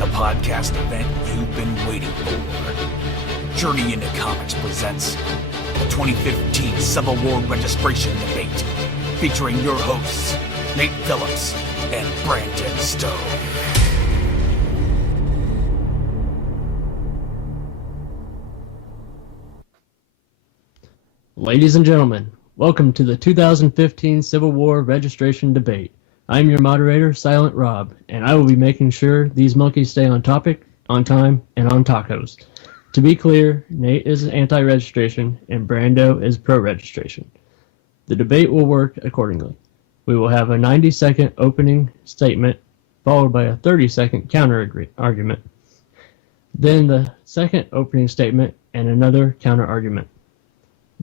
the podcast event you've been waiting for. Journey into Comics presents the 2015 Civil War Registration Debate, featuring your hosts, Nate Phillips and Brandon Stowe. Ladies and gentlemen, welcome to the 2015 Civil War Registration Debate. I'm your moderator, Silent Rob, and I will be making sure these monkeys stay on topic, on time, and on tacos. To be clear, Nate is anti-registration and Brando is pro-registration. The debate will work accordingly. We will have a 90-second opening statement followed by a 30-second counter-argument. Then the second opening statement and another counter-argument.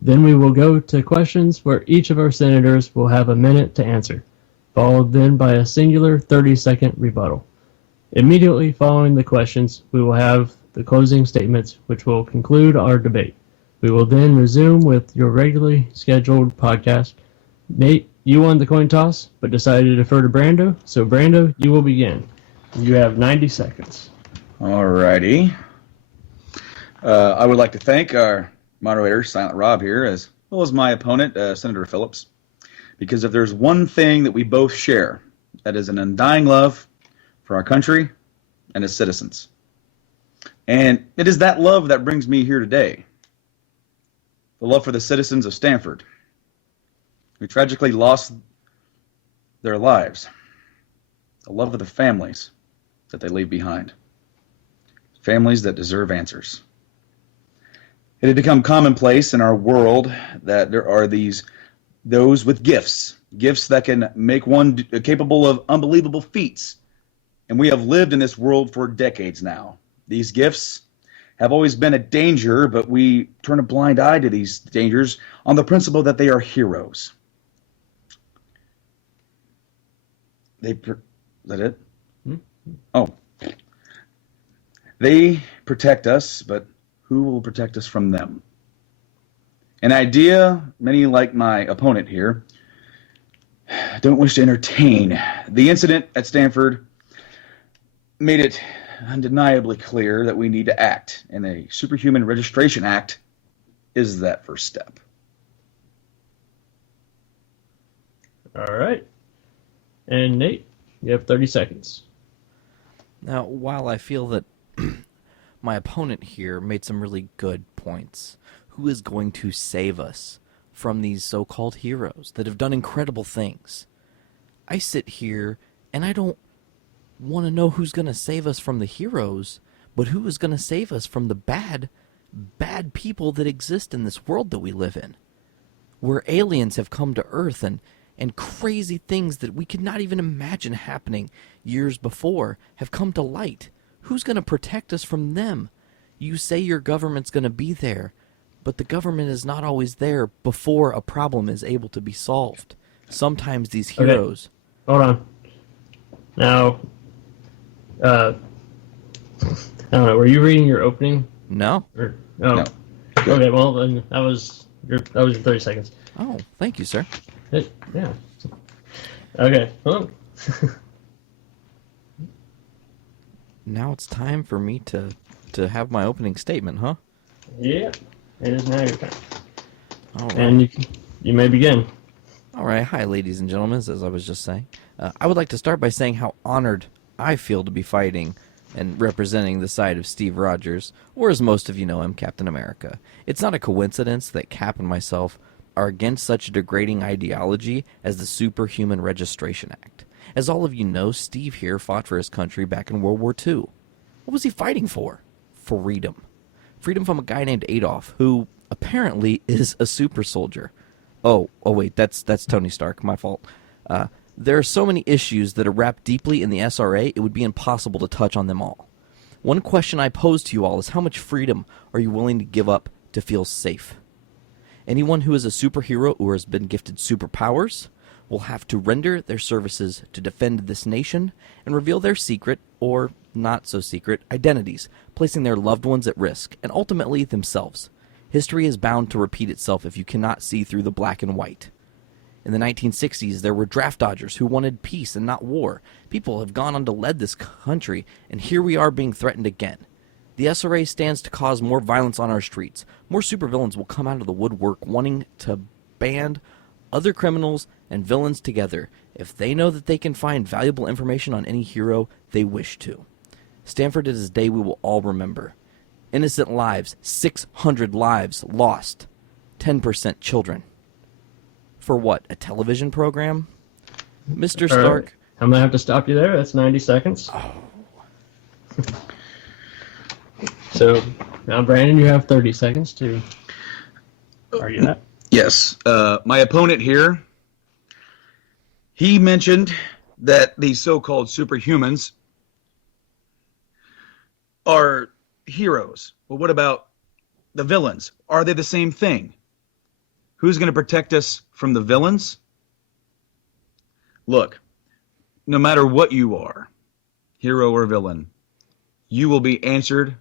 Then we will go to questions where each of our senators will have a minute to answer, followed then by a singular 30-second rebuttal. Immediately following the questions, we will have the closing statements, which will conclude our debate. We will then resume with your regularly scheduled podcast. Nate, you won the coin toss, but decided to defer to Brando, so Brando, you will begin. You have 90 seconds. Alrighty. I would like to thank our moderator, Silent Rob here, as well as my opponent, Senator Phillips, because if there's one thing that we both share, that is an undying love for our country and its citizens. And it is that love that brings me here today. The love for the citizens of Stanford, who tragically lost their lives. The love of the families that they leave behind. Families that deserve answers. It had become commonplace in our world that there are those with gifts that can make one capable of unbelievable feats. And we have lived in this world for decades now. These gifts have always been a danger, but we turn a blind eye to these dangers on the principle that they are heroes. Is that it? Mm-hmm. Oh. They protect us, but who will protect us from them? An idea many, like my opponent here, don't wish to entertain. The incident at Stanford made it undeniably clear that we need to act, and a Superhuman Registration Act is that first step. All right. And Nate, you have 30 seconds. Now, while I feel that my opponent here made some really good points, who is going to save us from these so-called heroes that have done incredible things? I sit here and I don't want to know who's going to save us from the heroes, but who is going to save us from the bad people that exist in this world that we live in, where aliens have come to Earth and crazy things that we could not even imagine happening years before have come to light. Who's going to protect us from them? You say your government's going to be there, but the government is not always there before a problem is able to be solved. Sometimes these heroes... Okay. Hold on. Now, I don't know, were you reading your opening? No. No. Okay, well, then that was your 30 seconds. Oh, thank you, sir. Yeah. Okay, well... Now it's time for me to have my opening statement, huh? Yeah, it is now your time. All right. And you may begin. All right. Hi, ladies and gentlemen, as I was just saying. I would like to start by saying how honored I feel to be fighting and representing the side of Steve Rogers, or as most of you know him, Captain America. It's not a coincidence that Cap and myself are against such a degrading ideology as the Superhuman Registration Act. As all of you know, Steve here fought for his country back in World War II. What was he fighting for? Freedom. Freedom from a guy named Adolf, who apparently is a super soldier. Oh wait, that's Tony Stark, my fault. There are so many issues that are wrapped deeply in the SRA, it would be impossible to touch on them all. One question I pose to you all is, how much freedom are you willing to give up to feel safe? Anyone who is a superhero or has been gifted superpowers will have to render their services to defend this nation and reveal their secret, or not-so-secret, identities, placing their loved ones at risk, and ultimately themselves. History is bound to repeat itself if you cannot see through the black and white. In the 1960s, there were draft dodgers who wanted peace and not war. People have gone on to lead this country, and here we are being threatened again. The SRA stands to cause more violence on our streets. More supervillains will come out of the woodwork wanting to band other criminals and villains together if they know that they can find valuable information on any hero they wish to. Stanford is a day we will all remember. Innocent lives, 600 lives lost, 10% children. For what, a television program? Mr. Stark? Right. I'm going to have to stop you there. That's 90 seconds. Oh. So, now, Brandon, you have 30 seconds to argue that. Yes. My opponent here, he mentioned that these so-called superhumans are heroes. Well, what about the villains? Are they the same thing? Who's going to protect us from the villains? Look, no matter what you are, hero or villain, you will be answered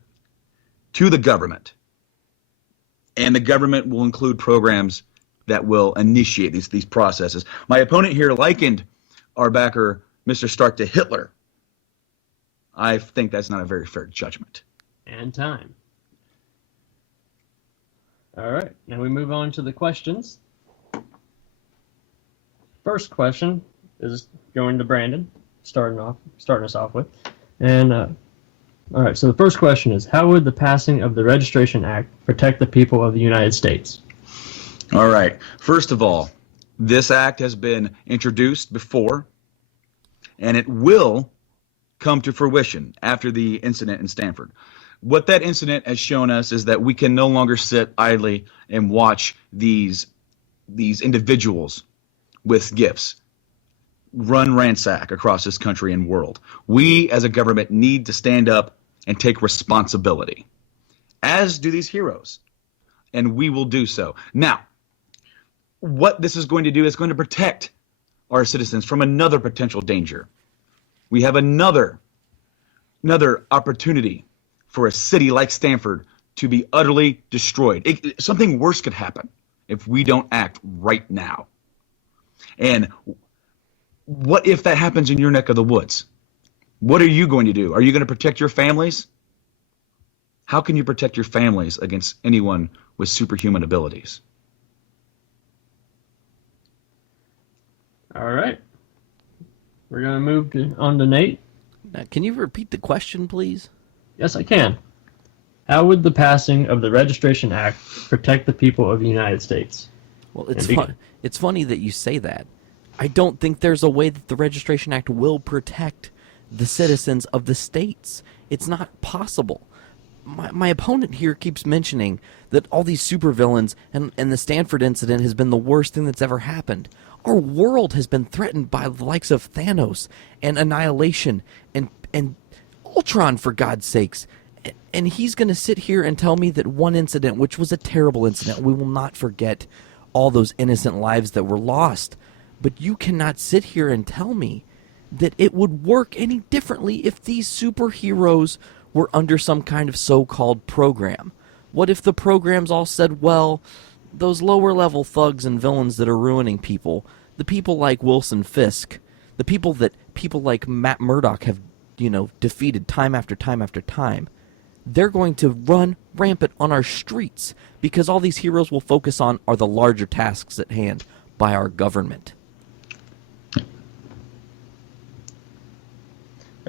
to the government. And the government will include programs that will initiate these processes. My opponent here likened our backer, Mr. Stark, to Hitler. I think that's not a very fair judgment. And time. All right, now we move on to the questions. First question is going to Brandon, starting us off with. And all right, so the first question is, how would the passing of the Registration Act protect the people of the United States? All right. First of all, this act has been introduced before, and it will come to fruition after the incident in Stanford. What that incident has shown us is that we can no longer sit idly and watch these individuals with gifts run ransack across this country and world. We as a government need to stand up and take responsibility, as do these heroes, and we will do so. Now, what this is going to do is going to protect our citizens from another potential danger. We have another opportunity for a city like Stanford to be utterly destroyed. Something worse could happen if we don't act right now. And what if that happens in your neck of the woods? What are you going to do? Are you going to protect your families? How can you protect your families against anyone with superhuman abilities? All right. We're going to move on to Nate. Now, can you repeat the question, please? Yes, I can. How would the passing of the Registration Act protect the people of the United States? Well, it's funny that you say that. I don't think there's a way that the Registration Act will protect the citizens of the states. It's not possible. My opponent here keeps mentioning that all these supervillains and the Stanford incident has been the worst thing that's ever happened. Our world has been threatened by the likes of Thanos and Annihilation and Ultron, for God's sakes. And he's going to sit here and tell me that one incident, which was a terrible incident, we will not forget all those innocent lives that were lost. But you cannot sit here and tell me that it would work any differently if these superheroes were under some kind of so-called program. What if the programs all said, well, those lower-level thugs and villains that are ruining people, the people like Wilson Fisk, the people that people like Matt Murdock have, defeated time after time after time, they're going to run rampant on our streets because all these heroes will focus on are the larger tasks at hand by our government.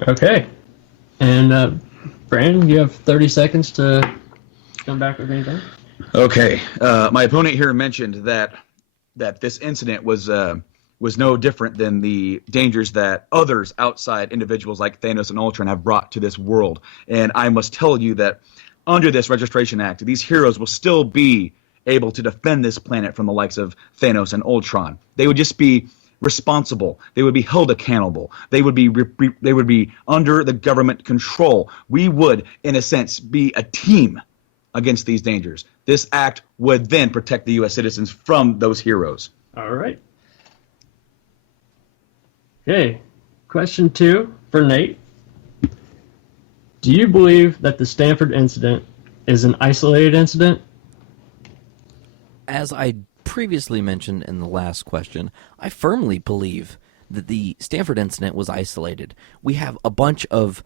Okay. And Brandon, you have 30 seconds to come back with anything. Okay. My opponent here mentioned that this incident was no different than the dangers that others outside individuals like Thanos and Ultron have brought to this world. And I must tell you that under this Registration Act, these heroes will still be able to defend this planet from the likes of Thanos and Ultron. They would just be responsible. They would be held accountable. They would be under the government control. We would, in a sense, be a team against these dangers. This act would then protect the U.S. citizens from those heroes. All right. Okay. Question 2 for Nate. Do you believe that the Stanford incident is an isolated incident? As I previously mentioned in the last question, I firmly believe that the Stanford incident was isolated. We have a bunch of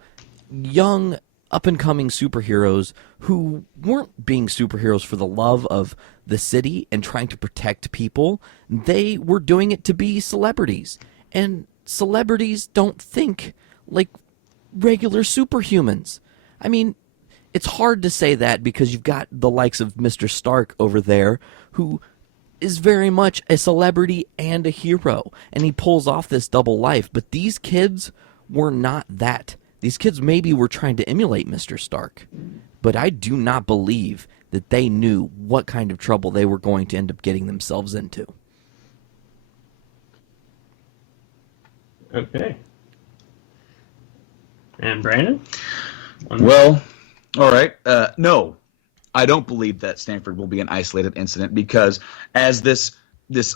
young, up-and-coming superheroes who weren't being superheroes for the love of the city and trying to protect people. They were doing it to be celebrities. And celebrities don't think like regular superhumans. I mean, it's hard to say that because you've got the likes of Mr. Stark over there who is very much a celebrity and a hero, and he pulls off this double life. But these kids were not that. These kids maybe were trying to emulate Mr. Stark, but I do not believe that they knew what kind of trouble they were going to end up getting themselves into. Okay. And Brandon? Well, all right. No, I don't believe that Stanford will be an isolated incident because as this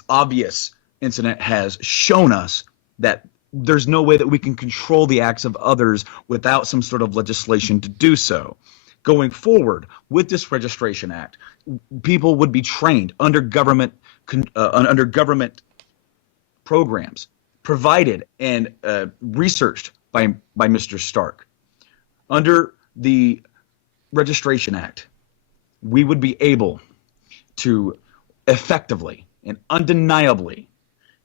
obvious incident has shown us that there's no way that we can control the acts of others without some sort of legislation to do so. Going forward with this Registration Act, people would be trained under government programs provided and researched by Mr. Stark. Under the Registration Act, we would be able to effectively and undeniably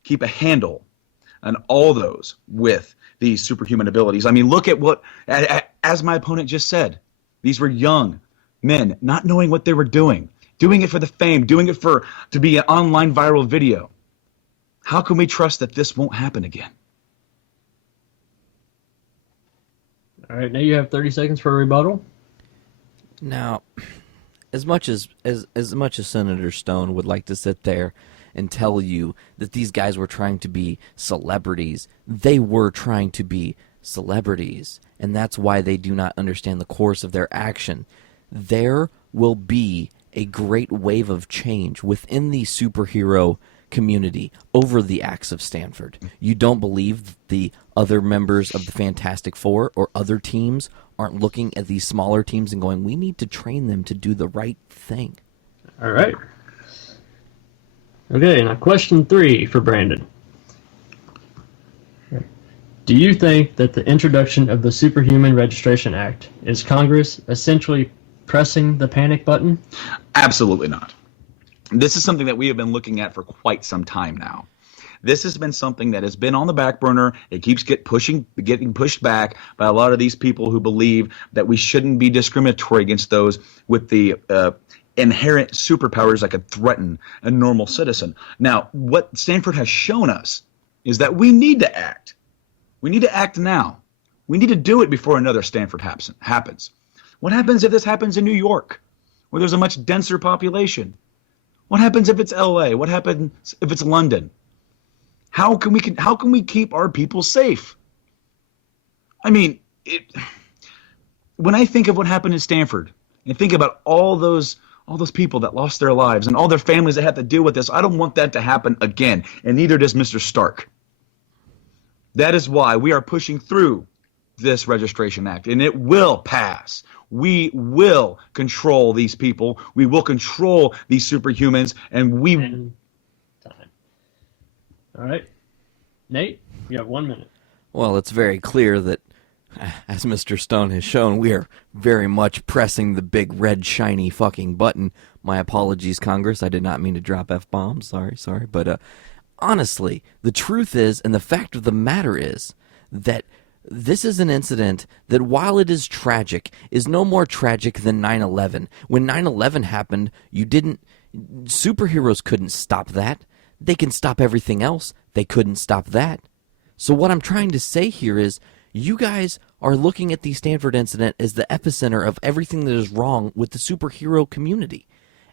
keep a handle on all those with these superhuman abilities. I mean, look at what, as my opponent just said, these were young men not knowing what they were doing it for the fame, doing it to be an online viral video. How can we trust that this won't happen again? All right, now you have 30 seconds for a rebuttal. Now, as much as Senator Stone would like to sit there and tell you that these guys were trying to be celebrities, they were trying to be celebrities, and that's why they do not understand the course of their action. There will be a great wave of change within the superhero community over the acts of Stanford. You don't believe the other members of the Fantastic Four or other teams aren't looking at these smaller teams and going, we need to train them to do the right thing. All right. Okay, now question 3 for Brandon. Do you think that the introduction of the Superhuman Registration Act is Congress essentially pressing the panic button? Absolutely not. This is something that we have been looking at for quite some time now. This has been something that has been on the back burner. It keeps getting pushed back by a lot of these people who believe that we shouldn't be discriminatory against those with the inherent superpowers that could threaten a normal citizen. Now, what Stanford has shown us is that we need to act. We need to act now. We need to do it before another Stanford happens. What happens if this happens in New York, where there's a much denser population? What happens if it's LA? What happens if it's London? How can we keep our people safe? I mean, when I think of what happened in Stanford and think about all those people that lost their lives and all their families that have to deal with this, I don't want that to happen again, and neither does Mr. Stark. That is why we are pushing through this Registration Act, and it will pass. We will control these people. We will control these superhumans, and Time. All right. Nate, you have 1 minute. Well, it's very clear that, as Mr. Stone has shown, we are very much pressing the big red shiny fucking button. My apologies, Congress. I did not mean to drop F-bombs. Sorry. But honestly, the truth is, and the fact of the matter is, that this is an incident that, while it is tragic, is no more tragic than 9/11. When 9/11 happened, superheroes couldn't stop that. They can stop everything else. They couldn't stop that. So what I'm trying to say here is, you guys are looking at the Stanford incident as the epicenter of everything that is wrong with the superhero community.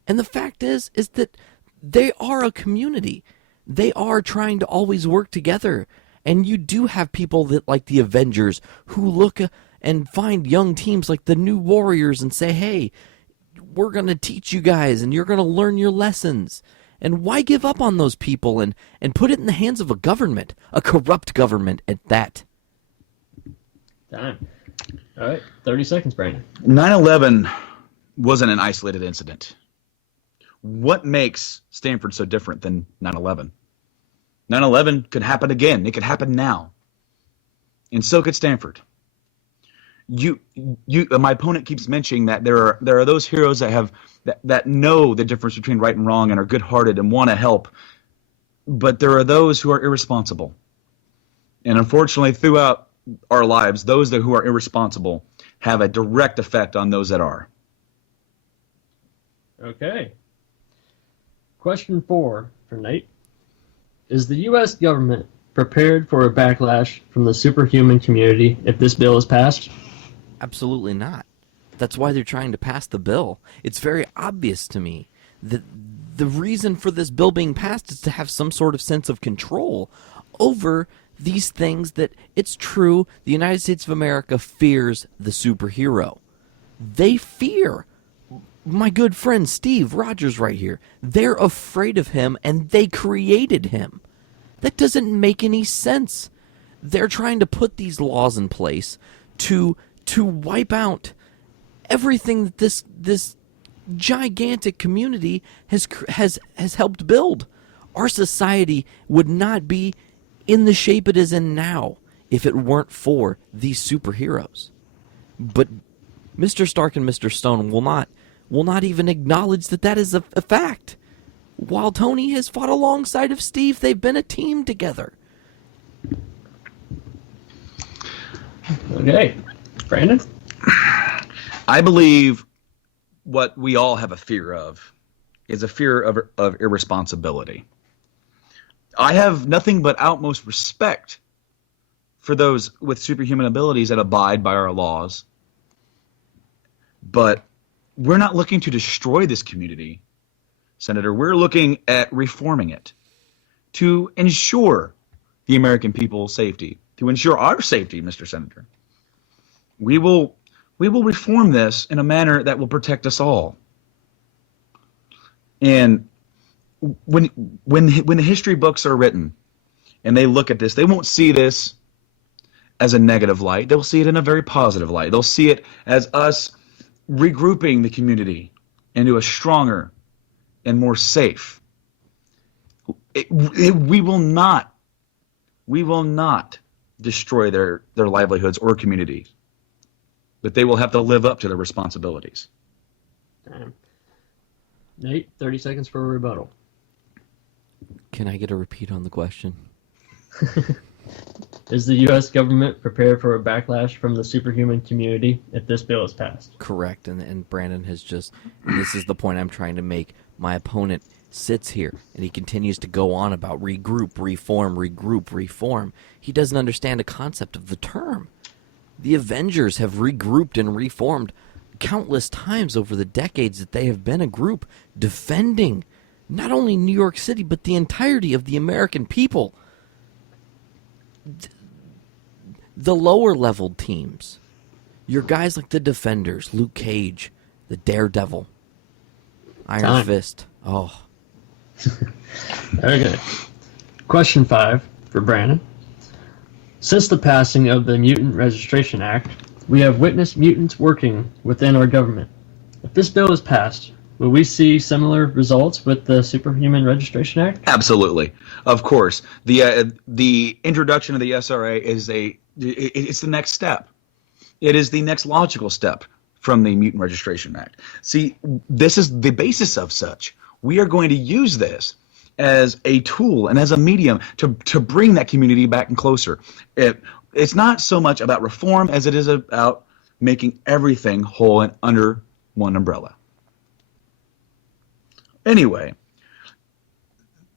And the fact is that they are a community. They are trying to always work together. And you do have people that, like the Avengers, who look and find young teams like the New Warriors and say, hey, we're going to teach you guys and you're going to learn your lessons. And why give up on those people and put it in the hands of a government, a corrupt government at that? Time. All right, 30 seconds, Brandon. 9/11 wasn't an isolated incident. what makes Stanford so different than 9/11? 9/11 could happen again. It could happen now. And so could Stanford. My opponent keeps mentioning that there are those heroes that know the difference between right and wrong and are good-hearted and want to help, but there are those who are irresponsible. And unfortunately, throughout our lives, those who are irresponsible have a direct effect on those that are. Okay. Question 4 for Nate. Is the U.S. government prepared for a backlash from the superhuman community if this bill is passed? Absolutely not. That's why they're trying to pass the bill. It's very obvious to me that the reason for this bill being passed is to have some sort of sense of control over these things that, it's true, the United States of America fears the superhero. They fear my good friend Steve Rogers right here. They're afraid of him, and they created him. That doesn't make any sense. They're trying to put these laws in place to wipe out everything that this gigantic community has helped build. Our society would not be in the shape it is in now if it weren't for these superheroes. But Mr. Stark and Mr. Stone will not even acknowledge that is a fact. While Tony has fought alongside of Steve, they've been a team together. Okay. Brandon? I believe what we all have a fear of is a fear of irresponsibility. I have nothing but utmost respect for those with superhuman abilities that abide by our laws. But we're not looking to destroy this community, Senator. We're looking at reforming it to ensure the American people's safety, to ensure our safety, Mr. Senator. We will reform this in a manner that will protect us all. And when the history books are written and they look at this, they won't see this as a negative light. They'll see it in a very positive light. They'll see it as us regrouping the community into a stronger and more safe. We will not destroy their livelihoods or communities, but they will have to live up to their responsibilities. Damn. Nate, 30 seconds for a rebuttal. Can I get a repeat on the question? Is the U.S. government prepared for a backlash from the superhuman community if this bill is passed? Correct, and Brandon has just, and this is the point I'm trying to make. My opponent sits here and he continues to go on about regroup, reform. He doesn't understand the concept of the term. The Avengers have regrouped and reformed countless times over the decades that they have been a group defending not only New York City but the entirety of the American people. The lower level teams, your guys like the Defenders, Luke Cage, the Daredevil, Iron Fist. Oh. Okay. Question 5 for Brandon. Since the passing of the Mutant Registration Act, we have witnessed mutants working within our government. If this bill is passed, will we see similar results with the Superhuman Registration Act? Absolutely, of course. The introduction of the SRA is it's the next step. It is the next logical step from the Mutant Registration Act. See, this is the basis of such. We are going to use this as a tool and as a medium to bring that community back and closer. It's not so much about reform as it is about making everything whole and under one umbrella. Anyway,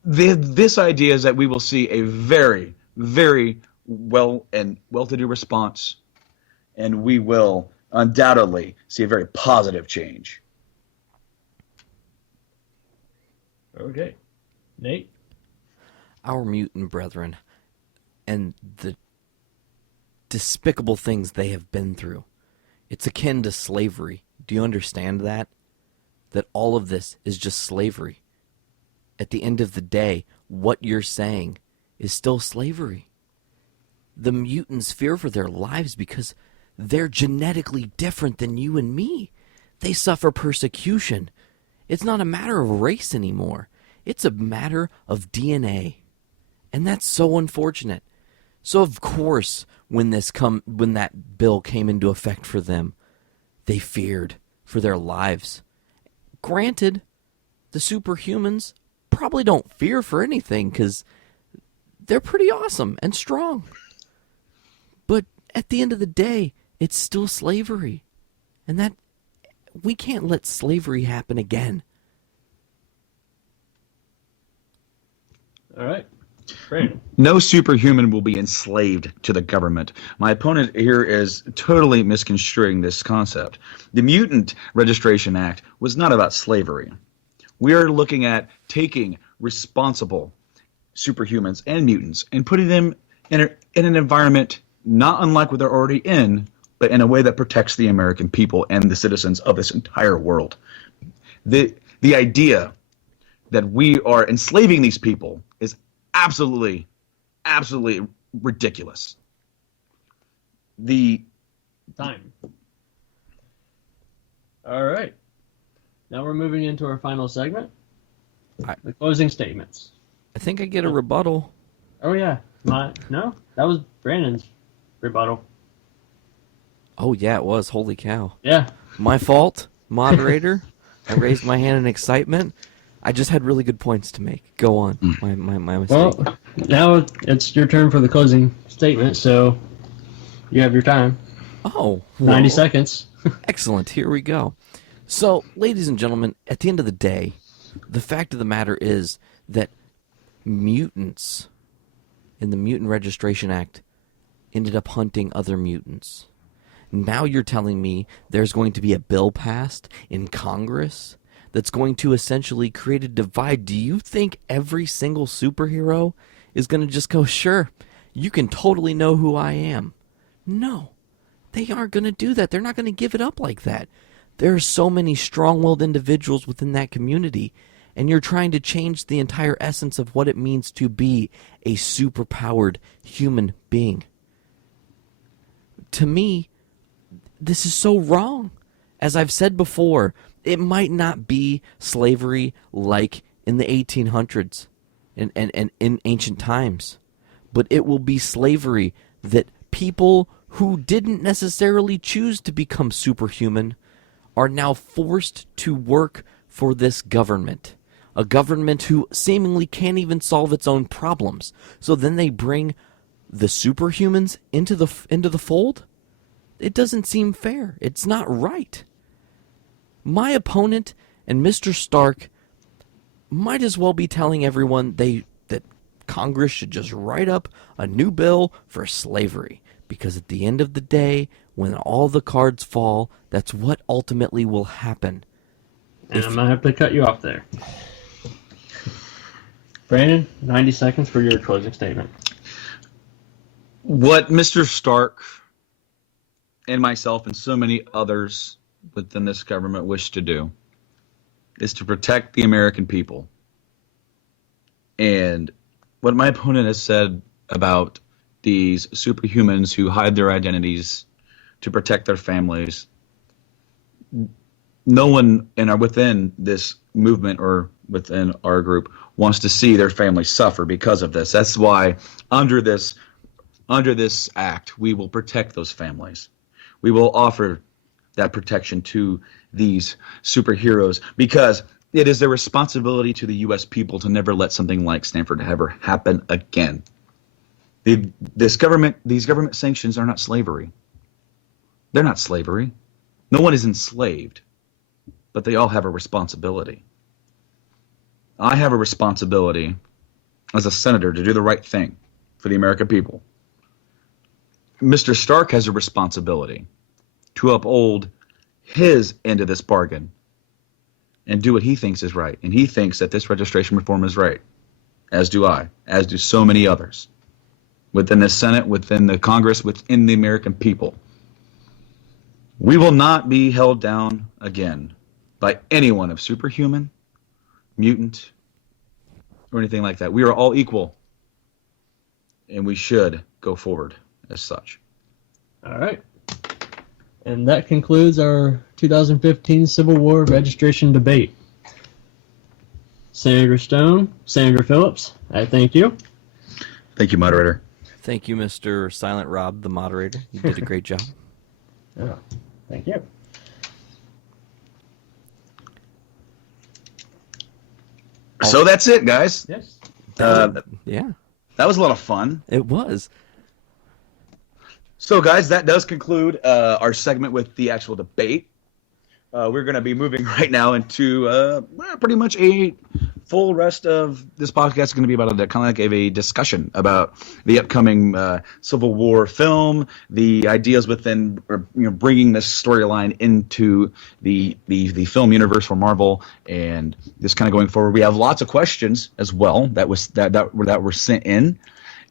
this idea is that we will see a very, very well-to-do response, and we will undoubtedly see a very positive change. Okay. Nate? Our mutant brethren and the despicable things they have been through. It's akin to slavery. Do you understand that? That all of this is just slavery. At the end of the day, what you're saying is still slavery. The mutants fear for their lives because they're genetically different than you and me. They suffer persecution. It's not a matter of race anymore. It's a matter of DNA. And that's so unfortunate. So of course, when that bill came into effect for them, they feared for their lives. Granted, the superhumans probably don't fear for anything because they're pretty awesome and strong. But at the end of the day, it's still slavery. And that we can't let slavery happen again. All right. Brandon. No superhuman will be enslaved to the government. My opponent here is totally misconstruing this concept. The Mutant Registration Act was not about slavery. We are looking at taking responsible superhumans and mutants and putting them in an environment not unlike what they're already in, but in a way that protects the American people and the citizens of this entire world. The idea that we are enslaving these people is absolutely ridiculous. Time. All right. Now we're moving into our final segment, the closing statements. I think I get a rebuttal. Oh, yeah. No, that was Brandon's rebuttal. Oh, yeah, it was. Holy cow. Yeah. My fault, moderator. I raised my hand in excitement. I just had really good points to make. Go on. My mistake. Well, now it's your turn for the closing statement, so you have your time. Oh. 90 seconds. Excellent. Here we go. So, ladies and gentlemen, at the end of the day, the fact of the matter is that mutants in the Mutant Registration Act ended up hunting other mutants. Now you're telling me there's going to be a bill passed in Congress that's going to essentially create a divide. Do you think every single superhero is going to just go, sure, you can totally know who I am? No, they aren't going to do that. They're not going to give it up like that. There are so many strong-willed individuals within that community, and you're trying to change the entire essence of what it means to be a superpowered human being. To me, this is so wrong. As I've said before, it might not be slavery like in the 1800s and in ancient times, but it will be slavery that people who didn't necessarily choose to become superhuman are now forced to work for this government, a government who seemingly can't even solve its own problems. So then they bring the superhumans into the fold? It doesn't seem fair. It's not right. My opponent and Mr. Stark might as well be telling everyone that Congress should just write up a new bill for slavery. Because at the end of the day, when all the cards fall, that's what ultimately will happen. And I'm going to have to cut you off there. Brandon, 90 seconds for your closing statement. What Mr. Stark and myself and so many others within this government wish to do is to protect the American people. And what my opponent has said about these superhumans who hide their identities to protect their families, no one within this movement or within our group wants to see their families suffer because of this. That's why under this act, we will protect those families. We will offer that protection to these superheroes because it is their responsibility to the U.S. people to never let something like Stanford ever happen again. These government sanctions are not slavery. They're not slavery. No one is enslaved, but they all have a responsibility. I have a responsibility as a senator to do the right thing for the American people. Mr. Stark has a responsibility to uphold his end of this bargain and do what he thinks is right. And he thinks that this registration reform is right, as do I, as do so many others within the Senate, within the Congress, within the American people. We will not be held down again by anyone of superhuman, mutant, or anything like that. We are all equal, and we should go forward as such. All right. And that concludes our 2015 Civil War registration debate. Senator Stone, Senator Phillips, I thank you. Thank you, moderator. Thank you, Mr. Silent Rob, the moderator. You did a great job. Oh, thank you. So that's it, guys. Yes. Yeah, That was a lot of fun. it was. So, guys, that does conclude our segment with the actual debate. We're going to be moving right now into pretty much a full rest of this podcast is going to be about kind of like a discussion about the upcoming Civil War film, the ideas within bringing this storyline into the film universe for Marvel, and just kind of going forward. We have lots of questions as well that were sent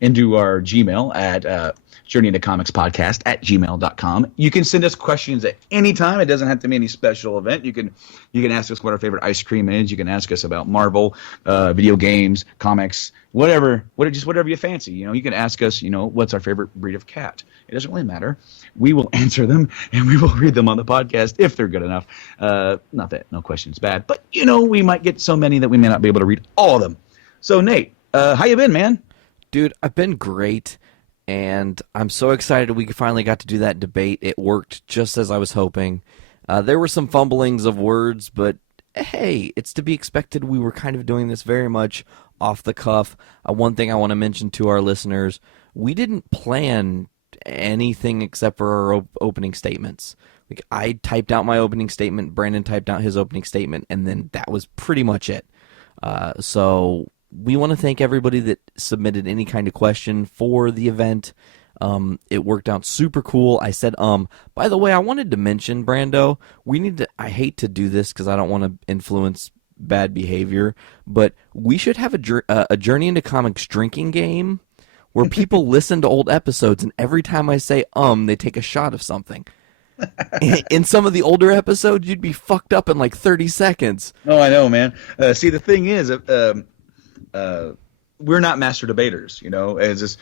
into our Gmail at Journey into Comics Podcast at gmail.com. You can send us questions at any time. It doesn't have to be any special event. You can ask us what our favorite ice cream is. You can ask us about Marvel, video games, comics, whatever you fancy. You can ask us, what's our favorite breed of cat. It doesn't really matter. We will answer them and we will read them on the podcast if they're good enough. Not that no question's bad, but we might get so many that we may not be able to read all of them. So Nate, how you been, man? Dude, I've been great, and I'm so excited we finally got to do that debate. It worked just as I was hoping. There were some fumblings of words, but hey, it's to be expected. We were kind of doing this very much off the cuff. One thing I want to mention to our listeners, we didn't plan anything except for our opening statements. Like, I typed out my opening statement, Brandon typed out his opening statement, and then that was pretty much it. So we want to thank everybody that submitted any kind of question for the event. It worked out super cool. I said, by the way, I wanted to mention, Brando, I hate to do this because I don't want to influence bad behavior, but we should have a Journey into Comics drinking game where people listen to old episodes, and every time I say, they take a shot of something. In some of the older episodes, you'd be fucked up in like 30 seconds. Oh, I know, man. See, the thing is, we're not master debaters, It's just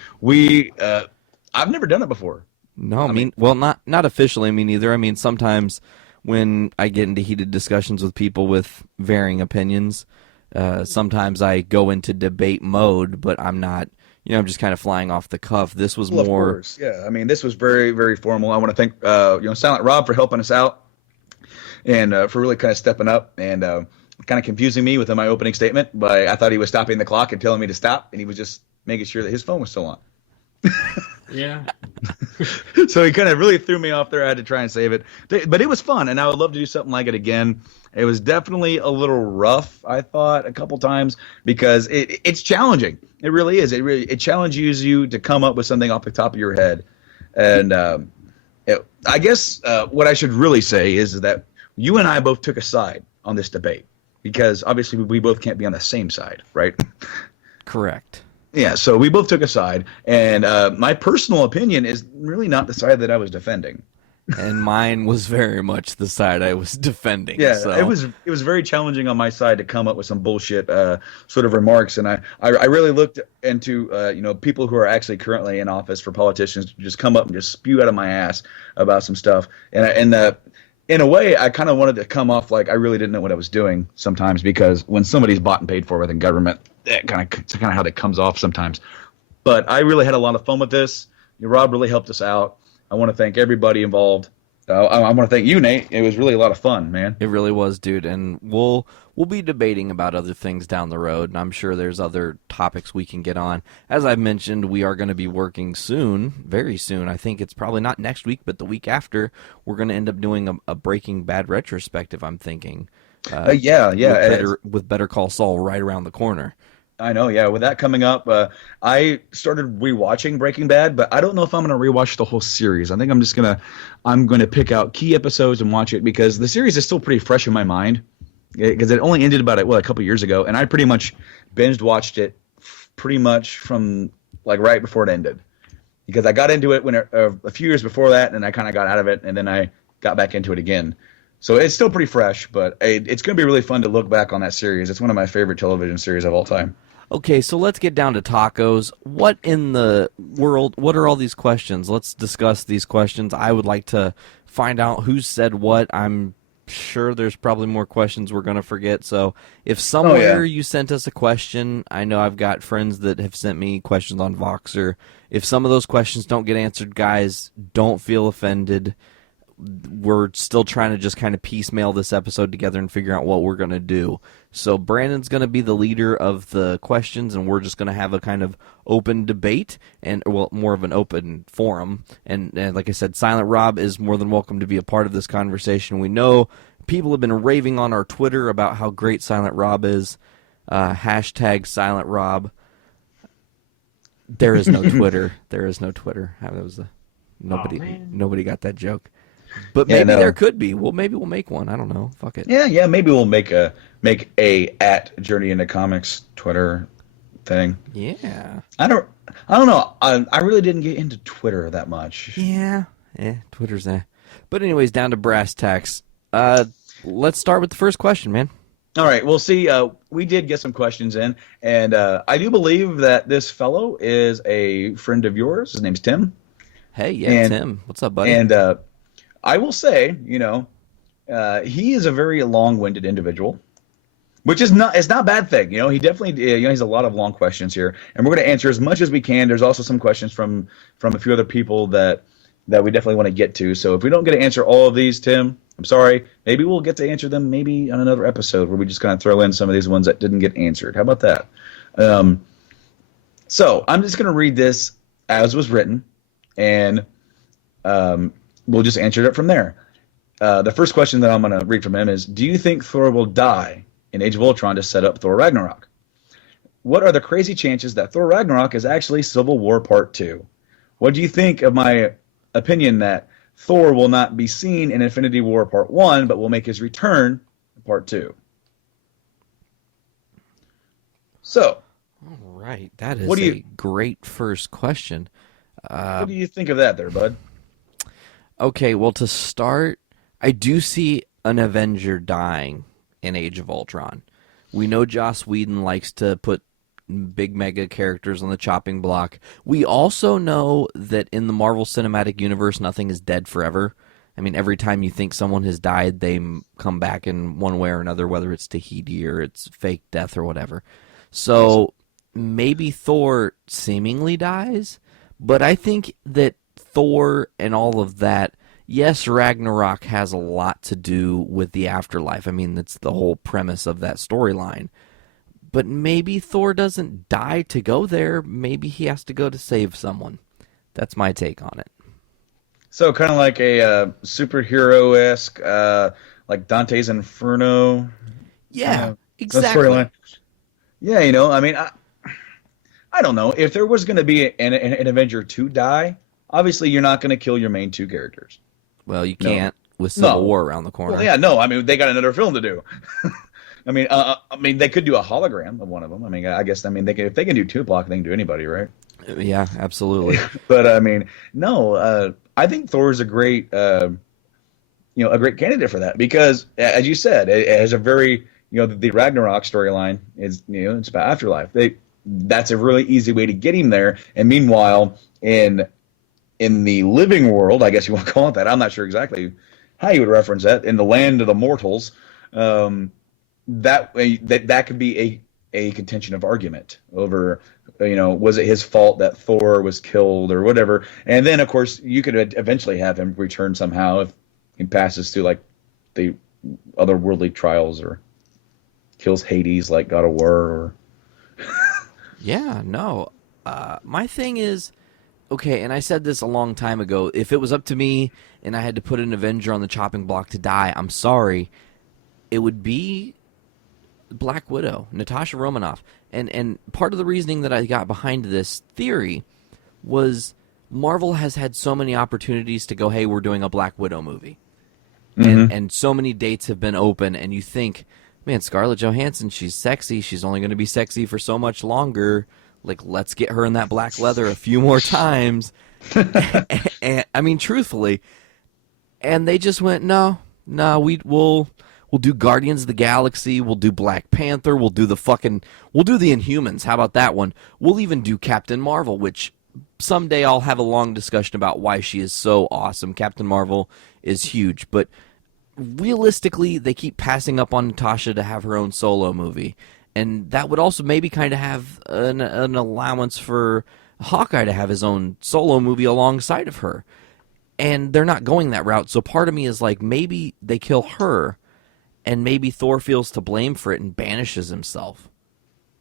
I've never done it before. No, I mean, well, not officially, me neither. I mean, sometimes when I get into heated discussions with people with varying opinions, sometimes I go into debate mode, but I'm not. I'm just kind of flying off the cuff. This was more. Of course, yeah. I mean, this was very, very formal. I want to thank Silent Rob for helping us out and for really kind of stepping up and kind of confusing me within my opening statement. But I thought he was stopping the clock and telling me to stop, and he was just making sure that his phone was still on. Yeah. So he kind of really threw me off there. I had to try and save it. But it was fun, and I would love to do something like it again. It was definitely a little rough, I thought, a couple times, because it's challenging. It really is. It challenges you to come up with something off the top of your head. And I guess what I should really say is that you and I both took a side on this debate, because obviously we both can't be on the same side, right? Correct. Yeah, so we both took a side, and my personal opinion is really not the side that I was defending. And mine was very much the side I was defending. Yeah, so. it was very challenging on my side to come up with some bullshit sort of remarks, and I really looked into people who are actually currently in office for politicians to just come up and just spew out of my ass about some stuff, and in a way, I kind of wanted to come off like I really didn't know what I was doing sometimes, because when somebody's bought and paid for within government, it's kind of how that comes off sometimes. But I really had a lot of fun with this. Rob really helped us out. I want to thank everybody involved. I want to thank you, Nate. It was really a lot of fun, man. It really was, dude. And we'll be debating about other things down the road, and I'm sure there's other topics we can get on. As I mentioned, we are going to be working soon, very soon. I think it's probably not next week, but the week after, we're going to end up doing a Breaking Bad retrospective, I'm thinking. With Better Call Saul right around the corner. I know, yeah. With that coming up, I started rewatching Breaking Bad, but I don't know if I'm going to rewatch the whole series. I think I'm going to pick out key episodes and watch it, because the series is still pretty fresh in my mind, because it only ended about a couple years ago, and I pretty much binged watched it pretty much from like right before it ended, because I got into it when a few years before that, and I kind of got out of it, and then I got back into it again. So it's still pretty fresh, but it's going to be really fun to look back on that series. It's one of my favorite television series of all time. Okay, so let's get down to tacos. What in the world, what are all these questions? Let's discuss these questions. I would like to find out who said what. I'm sure there's probably more questions we're going to forget. So if somewhere you sent us a question, I know I've got friends that have sent me questions on Voxer. If some of those questions don't get answered, guys, don't feel offended. We're still trying to just kind of piecemeal this episode together and figure out what we're going to do. So Brandon's going to be the leader of the questions, and we're just going to have a kind of open debate, and well, more of an open forum. And like I said, Silent Rob is more than welcome to be a part of this conversation. We know people have been raving on our Twitter about how great Silent Rob is. Hashtag Silent Rob. There is no Twitter. There is no Twitter. That was nobody got that joke. But maybe there could be. Well, maybe we'll make one. I don't know. Fuck it. Yeah. Maybe we'll make a at Journey into Comics Twitter thing. Yeah. I don't know. I really didn't get into Twitter that much. Yeah. Twitter's But anyways, down to brass tacks. Let's start with the first question, man. All right. We'll see. We did get some questions in, and I do believe that this fellow is a friend of yours. His name's Tim. Hey, Tim. What's up, buddy? And I will say, he is a very long-winded individual, which is not a bad thing. He definitely has a lot of long questions here, and we're going to answer as much as we can. There's also some questions from a few other people that we definitely want to get to. So if we don't get to answer all of these, Tim, I'm sorry. Maybe we'll get to answer them maybe on another episode where we just kind of throw in some of these ones that didn't get answered. How about that? So I'm just going to read this as was written, and we'll just answer it from there. The first question that I'm going to read from him is, do you think Thor will die in Age of Ultron to set up Thor Ragnarok? What are the crazy chances that Thor Ragnarok is actually Civil War Part 2? What do you think of my opinion that Thor will not be seen in Infinity War Part 1, but will make his return in Part 2? So, all right, that is a great first question. What do you think of that there, bud? Okay, well, to start, I do see an Avenger dying in Age of Ultron. We know Joss Whedon likes to put big mega characters on the chopping block. We also know that in the Marvel Cinematic Universe, nothing is dead forever. I mean, every time you think someone has died, they come back in one way or another, whether it's Tahiti or it's fake death or whatever. So maybe Thor seemingly dies, but I think that Thor and all of that, yes, Ragnarok has a lot to do with the afterlife. I mean, that's the whole premise of that storyline. But maybe Thor doesn't die to go there. Maybe he has to go to save someone. That's my take on it. So kind of like a superhero-esque, like Dante's Inferno. Yeah, exactly. Storyline. Yeah, I mean, I don't know. If there was going to be an Avenger 2 die, obviously you're not going to kill your main two characters. Well, you can't with Civil War around the corner. Well, yeah, no. I mean, they got another film to do. I mean, they could do a hologram of one of them. I mean, I guess, if they can do Tupac, they can do anybody, right? Yeah, absolutely. But I mean, no. I think Thor's a great, a great candidate for that because, as you said, it has a very, the Ragnarok storyline is, it's about afterlife. That's a really easy way to get him there. And meanwhile, in the living world, I guess you want to call it that. I'm not sure exactly how you would reference that. In the land of the mortals, that could be a contention of argument over, was it his fault that Thor was killed or whatever. And then, of course, you could eventually have him return somehow if he passes through like the otherworldly trials or kills Hades like God of War. Or Yeah, no. My thing is, okay, and I said this a long time ago, if it was up to me and I had to put an Avenger on the chopping block to die, I'm sorry, it would be Black Widow, Natasha Romanoff. And part of the reasoning that I got behind this theory was Marvel has had so many opportunities to go, hey, we're doing a Black Widow movie. Mm-hmm. And so many dates have been open, and you think, man, Scarlett Johansson, she's sexy. She's only going to be sexy for so much longer. Like, let's get her in that black leather a few more times. and, I mean, truthfully. And they just went, no, we'll do Guardians of the Galaxy. We'll do Black Panther. We'll do the Inhumans. How about that one? We'll even do Captain Marvel, which someday I'll have a long discussion about why she is so awesome. Captain Marvel is huge. But realistically, they keep passing up on Natasha to have her own solo movie. And that would also maybe kind of have an allowance for Hawkeye to have his own solo movie alongside of her. And they're not going that route. So part of me is like, maybe they kill her, and maybe Thor feels to blame for it and banishes himself.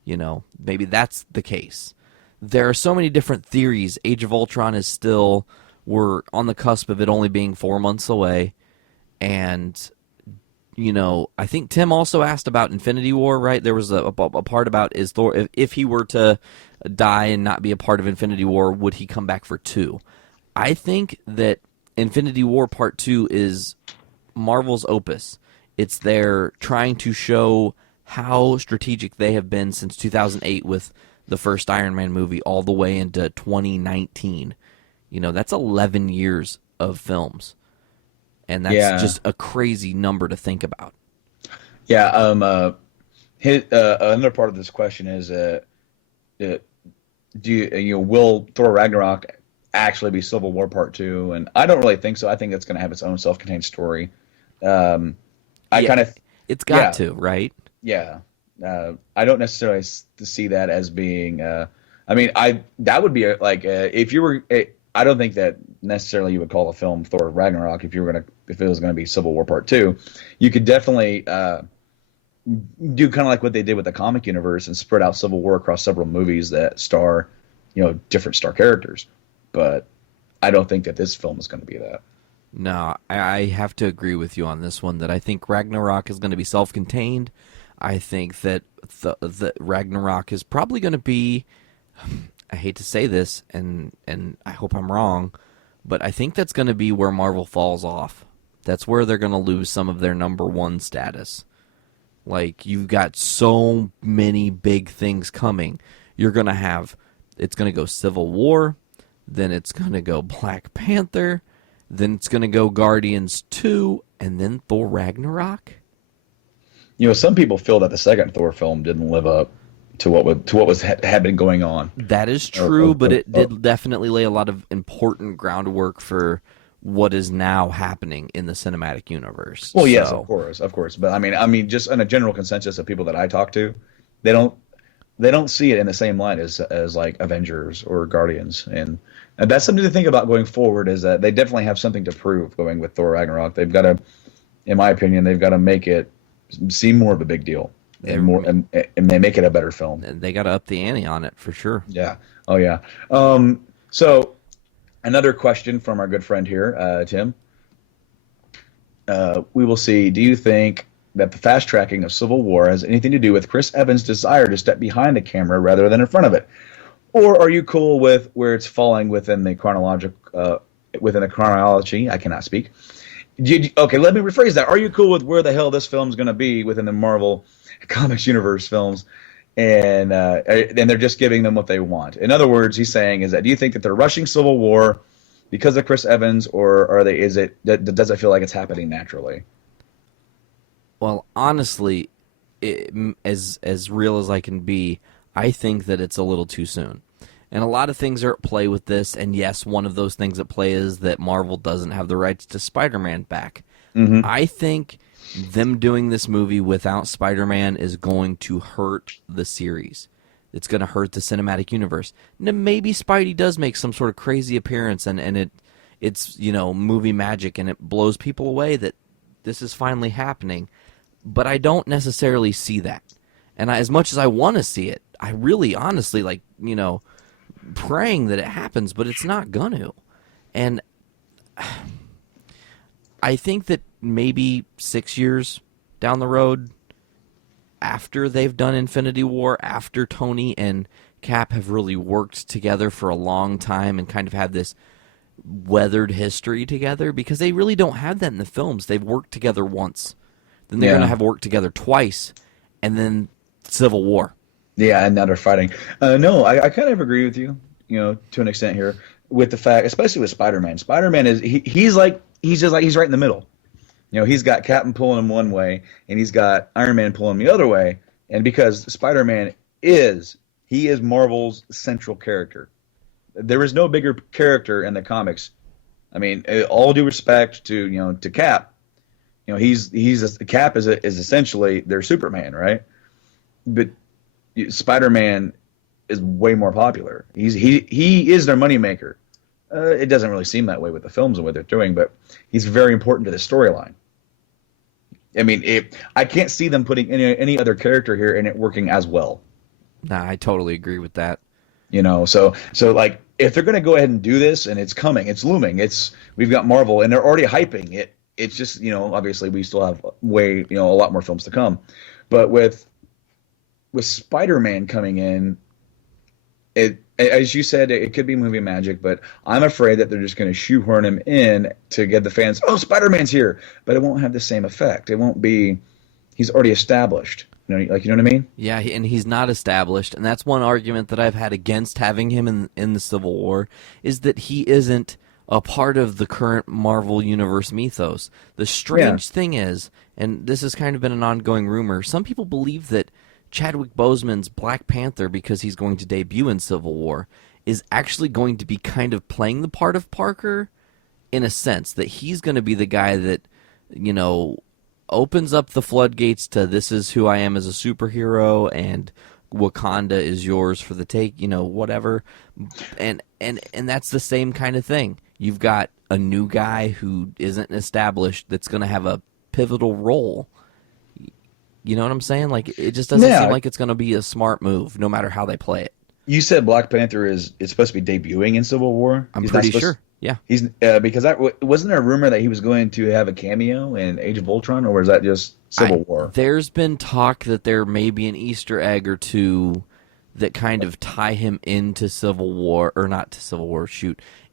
You know, maybe that's the case. There are so many different theories. Age of Ultron is still, we're on the cusp of it only being 4 months away. And, you know, I think Tim also asked about Infinity War, right? There was a part about, is Thor, if he were to die and not be a part of Infinity War, would he come back for 2? I think that Infinity War Part 2 is Marvel's opus. It's their trying to show how strategic they have been since 2008 with the first Iron Man movie all the way into 2019. You know, that's 11 years of films. And that's just a crazy number to think about. Yeah. Another part of this question is, will Thor Ragnarok actually be Civil War Part 2? And I don't really think so. I think it's going to have its own self-contained story. It's got to, right? Yeah. I don't necessarily see that as being. That would be if you were. I don't think that necessarily you would call a film Thor Ragnarok if it was gonna be Civil War Part 2. You could definitely do kind of like what they did with the comic universe and spread out Civil War across several movies that star, different star characters. But I don't think that this film is going to be that. No, I have to agree with you on this one, that I think Ragnarok is going to be self-contained. I think that the Ragnarok is probably going to be, I hate to say this, and I hope I'm wrong, but I think that's going to be where Marvel falls off. That's where they're going to lose some of their number one status. Like, you've got so many big things coming. You're going to have, it's going to go Civil War, then it's going to go Black Panther, then it's going to go Guardians 2, and then Thor Ragnarok. Some people feel that the second Thor film didn't live up to what had been going on. That is true, but it did definitely lay a lot of important groundwork for what is now happening in the cinematic universe. Well, yes, of course. But I mean, just on a general consensus of people that I talk to, they don't see it in the same light as like Avengers or Guardians, and that's something to think about going forward. Is that they definitely have something to prove going with Thor Ragnarok. They've got to, in my opinion, make it seem more of a big deal and they make it a better film. And they got to up the ante on it for sure. Yeah. Oh yeah. So another question from our good friend here, Tim. We will see. Do you think that the fast tracking of Civil War has anything to do with Chris Evans' desire to step behind the camera rather than in front of it? Or are you cool with where it's falling within the chronology? I cannot speak. Okay, let me rephrase that. Are you cool with where the hell this film's going to be within the Marvel Comics universe films? And they're just giving them what they want. In other words, he's saying is that, do you think that they're rushing Civil War because of Chris Evans, or does it feel like it's happening naturally? Well, honestly, as real as I can be, I think that it's a little too soon. And a lot of things are at play with this, and yes, one of those things at play is that Marvel doesn't have the rights to Spider-Man back. Mm-hmm. I think them doing this movie without Spider-Man is going to hurt the series. It's going to hurt the cinematic universe. Now, maybe Spidey does make some sort of crazy appearance, and it's movie magic, and it blows people away that this is finally happening. But I don't necessarily see that. And as much as I want to see it, I really honestly praying that it happens, but it's not gonna. And I think that maybe 6 years down the road, after they've done Infinity War, after Tony and Cap have really worked together for a long time and kind of had this weathered history together, because they really don't have that in the films. They've worked together once. Then they're going to have worked together twice, and then Civil War. Yeah, and now they're fighting. No, I kind of agree with you, to an extent here, with the fact, especially with Spider-Man. Spider-Man is he's right in the middle. He's got Captain pulling him one way, and he's got Iron Man pulling the other way. And because Spider-Man is Marvel's central character, there is no bigger character in the comics. I mean, all due respect to Cap, Cap is essentially their Superman, right? But Spider-Man is way more popular. He is their moneymaker. It doesn't really seem that way with the films and what they're doing, but he's very important to the storyline. I mean, I can't see them putting any other character here and it working as well. Nah, I totally agree with that. So like if they're going to go ahead and do this, and it's coming, it's looming, we've got Marvel and they're already hyping it. It's just, obviously we still have a lot more films to come, but with Spider-Man coming in, as you said, it could be movie magic, but I'm afraid that they're just going to shoehorn him in to get the fans, oh, Spider-Man's here, but it won't have the same effect. It won't be, he's already established. You know what I mean? Yeah, and he's not established, and that's one argument that I've had against having him in the Civil War, is that he isn't a part of the current Marvel Universe mythos. The strange thing is, and this has kind of been an ongoing rumor, some people believe that Chadwick Boseman's Black Panther, because he's going to debut in Civil War, is actually going to be kind of playing the part of Parker, in a sense, that he's going to be the guy that, opens up the floodgates to this is who I am as a superhero, and Wakanda is yours for the take, whatever. And that's the same kind of thing. You've got a new guy who isn't established that's going to have a pivotal role. You know what I'm saying? Like, it just doesn't seem like it's going to be a smart move, no matter how they play it. You said Black Panther is supposed to be debuting in Civil War? I'm pretty sure. Yeah. He's because wasn't there a rumor that he was going to have a cameo in Age of Ultron, or was that just Civil War? There's been talk that there may be an Easter egg or two that kind of tie him into Civil War, or not to Civil War,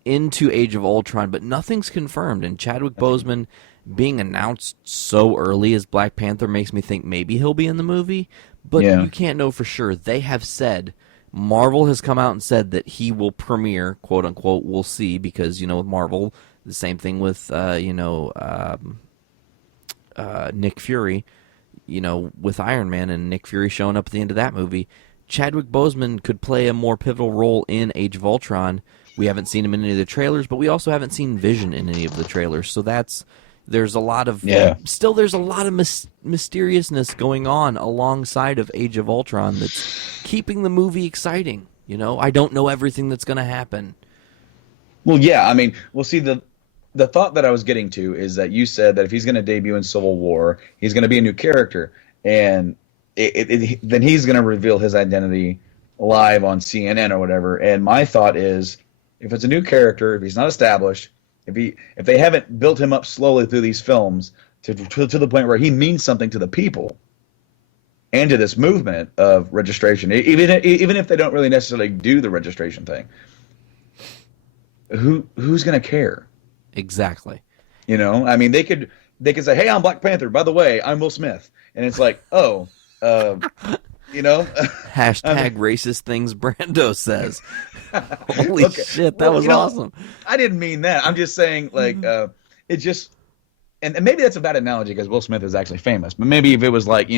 into Age of Ultron, but nothing's confirmed. And Chadwick Boseman being announced so early as Black Panther makes me think maybe he'll be in the movie, but you can't know for sure. They have said, Marvel has come out and said that he will premiere, quote unquote, we'll see, because, with Marvel, the same thing with, Nick Fury, with Iron Man and Nick Fury showing up at the end of that movie. Chadwick Boseman could play a more pivotal role in Age of Ultron. We haven't seen him in any of the trailers, but we also haven't seen Vision in any of the trailers. So there's a lot of mysteriousness going on alongside of Age of Ultron that's keeping the movie exciting. I don't know everything that's going to happen. Well, yeah, I mean, we'll see. The thought that I was getting to is that you said that if he's going to debut in Civil War, he's going to be a new character, and then he's going to reveal his identity live on CNN or whatever. And my thought is, if it's a new character, if he's not established, if they haven't built him up slowly through these films to the point where he means something to the people and to this movement of registration, even if they don't really necessarily do the registration thing, who's going to care? Exactly. I mean, they could say, "Hey, I'm Black Panther. By the way, I'm Will Smith," and it's like, oh, Hashtag racist things Brando says. Holy shit, that was awesome. I didn't mean that. I'm just saying, like, it just, and maybe that's a bad analogy because Will Smith is actually famous. But maybe if it was like,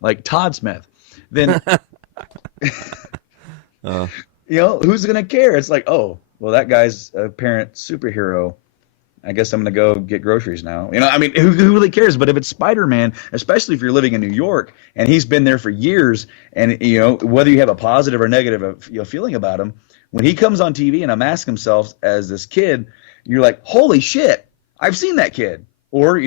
like Todd Smith, then, who's gonna care? It's like, oh, well, that guy's a apparent superhero. I guess I'm going to go get groceries now. I mean, who really cares? But if it's Spider-Man, especially if you're living in New York and he's been there for years, and, whether you have a positive or negative feeling about him, when he comes on TV and unmasks himself as this kid, you're like, holy shit, I've seen that kid. Or, if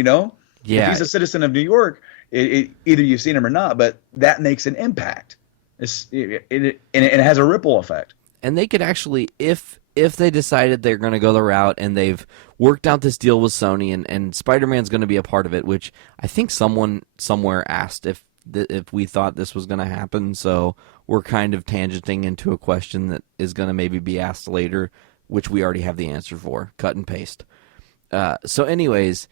he's a citizen of New York, either you've seen him or not, but that makes an impact. It has a ripple effect. And they could actually, if they decided they're going to go the route and they've worked out this deal with Sony and Spider-Man's going to be a part of it, which I think someone somewhere asked if we thought this was going to happen, so we're kind of tangenting into a question that is going to maybe be asked later, which we already have the answer for. Cut and paste. So anyways,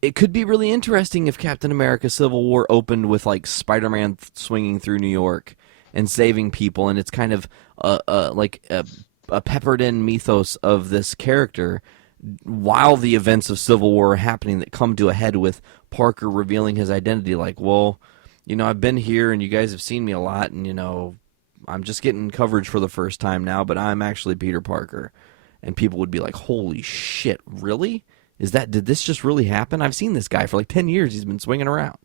it could be really interesting if Captain America Civil War opened with like Spider-Man swinging through New York and saving people, and it's kind of like a peppered-in mythos of this character while the events of Civil War are happening that come to a head with Parker revealing his identity. Like, well, I've been here and you guys have seen me a lot, and, I'm just getting coverage for the first time now, but I'm actually Peter Parker. And people would be like, holy shit, really? Did this just really happen? I've seen this guy for like 10 years. He's been swinging around.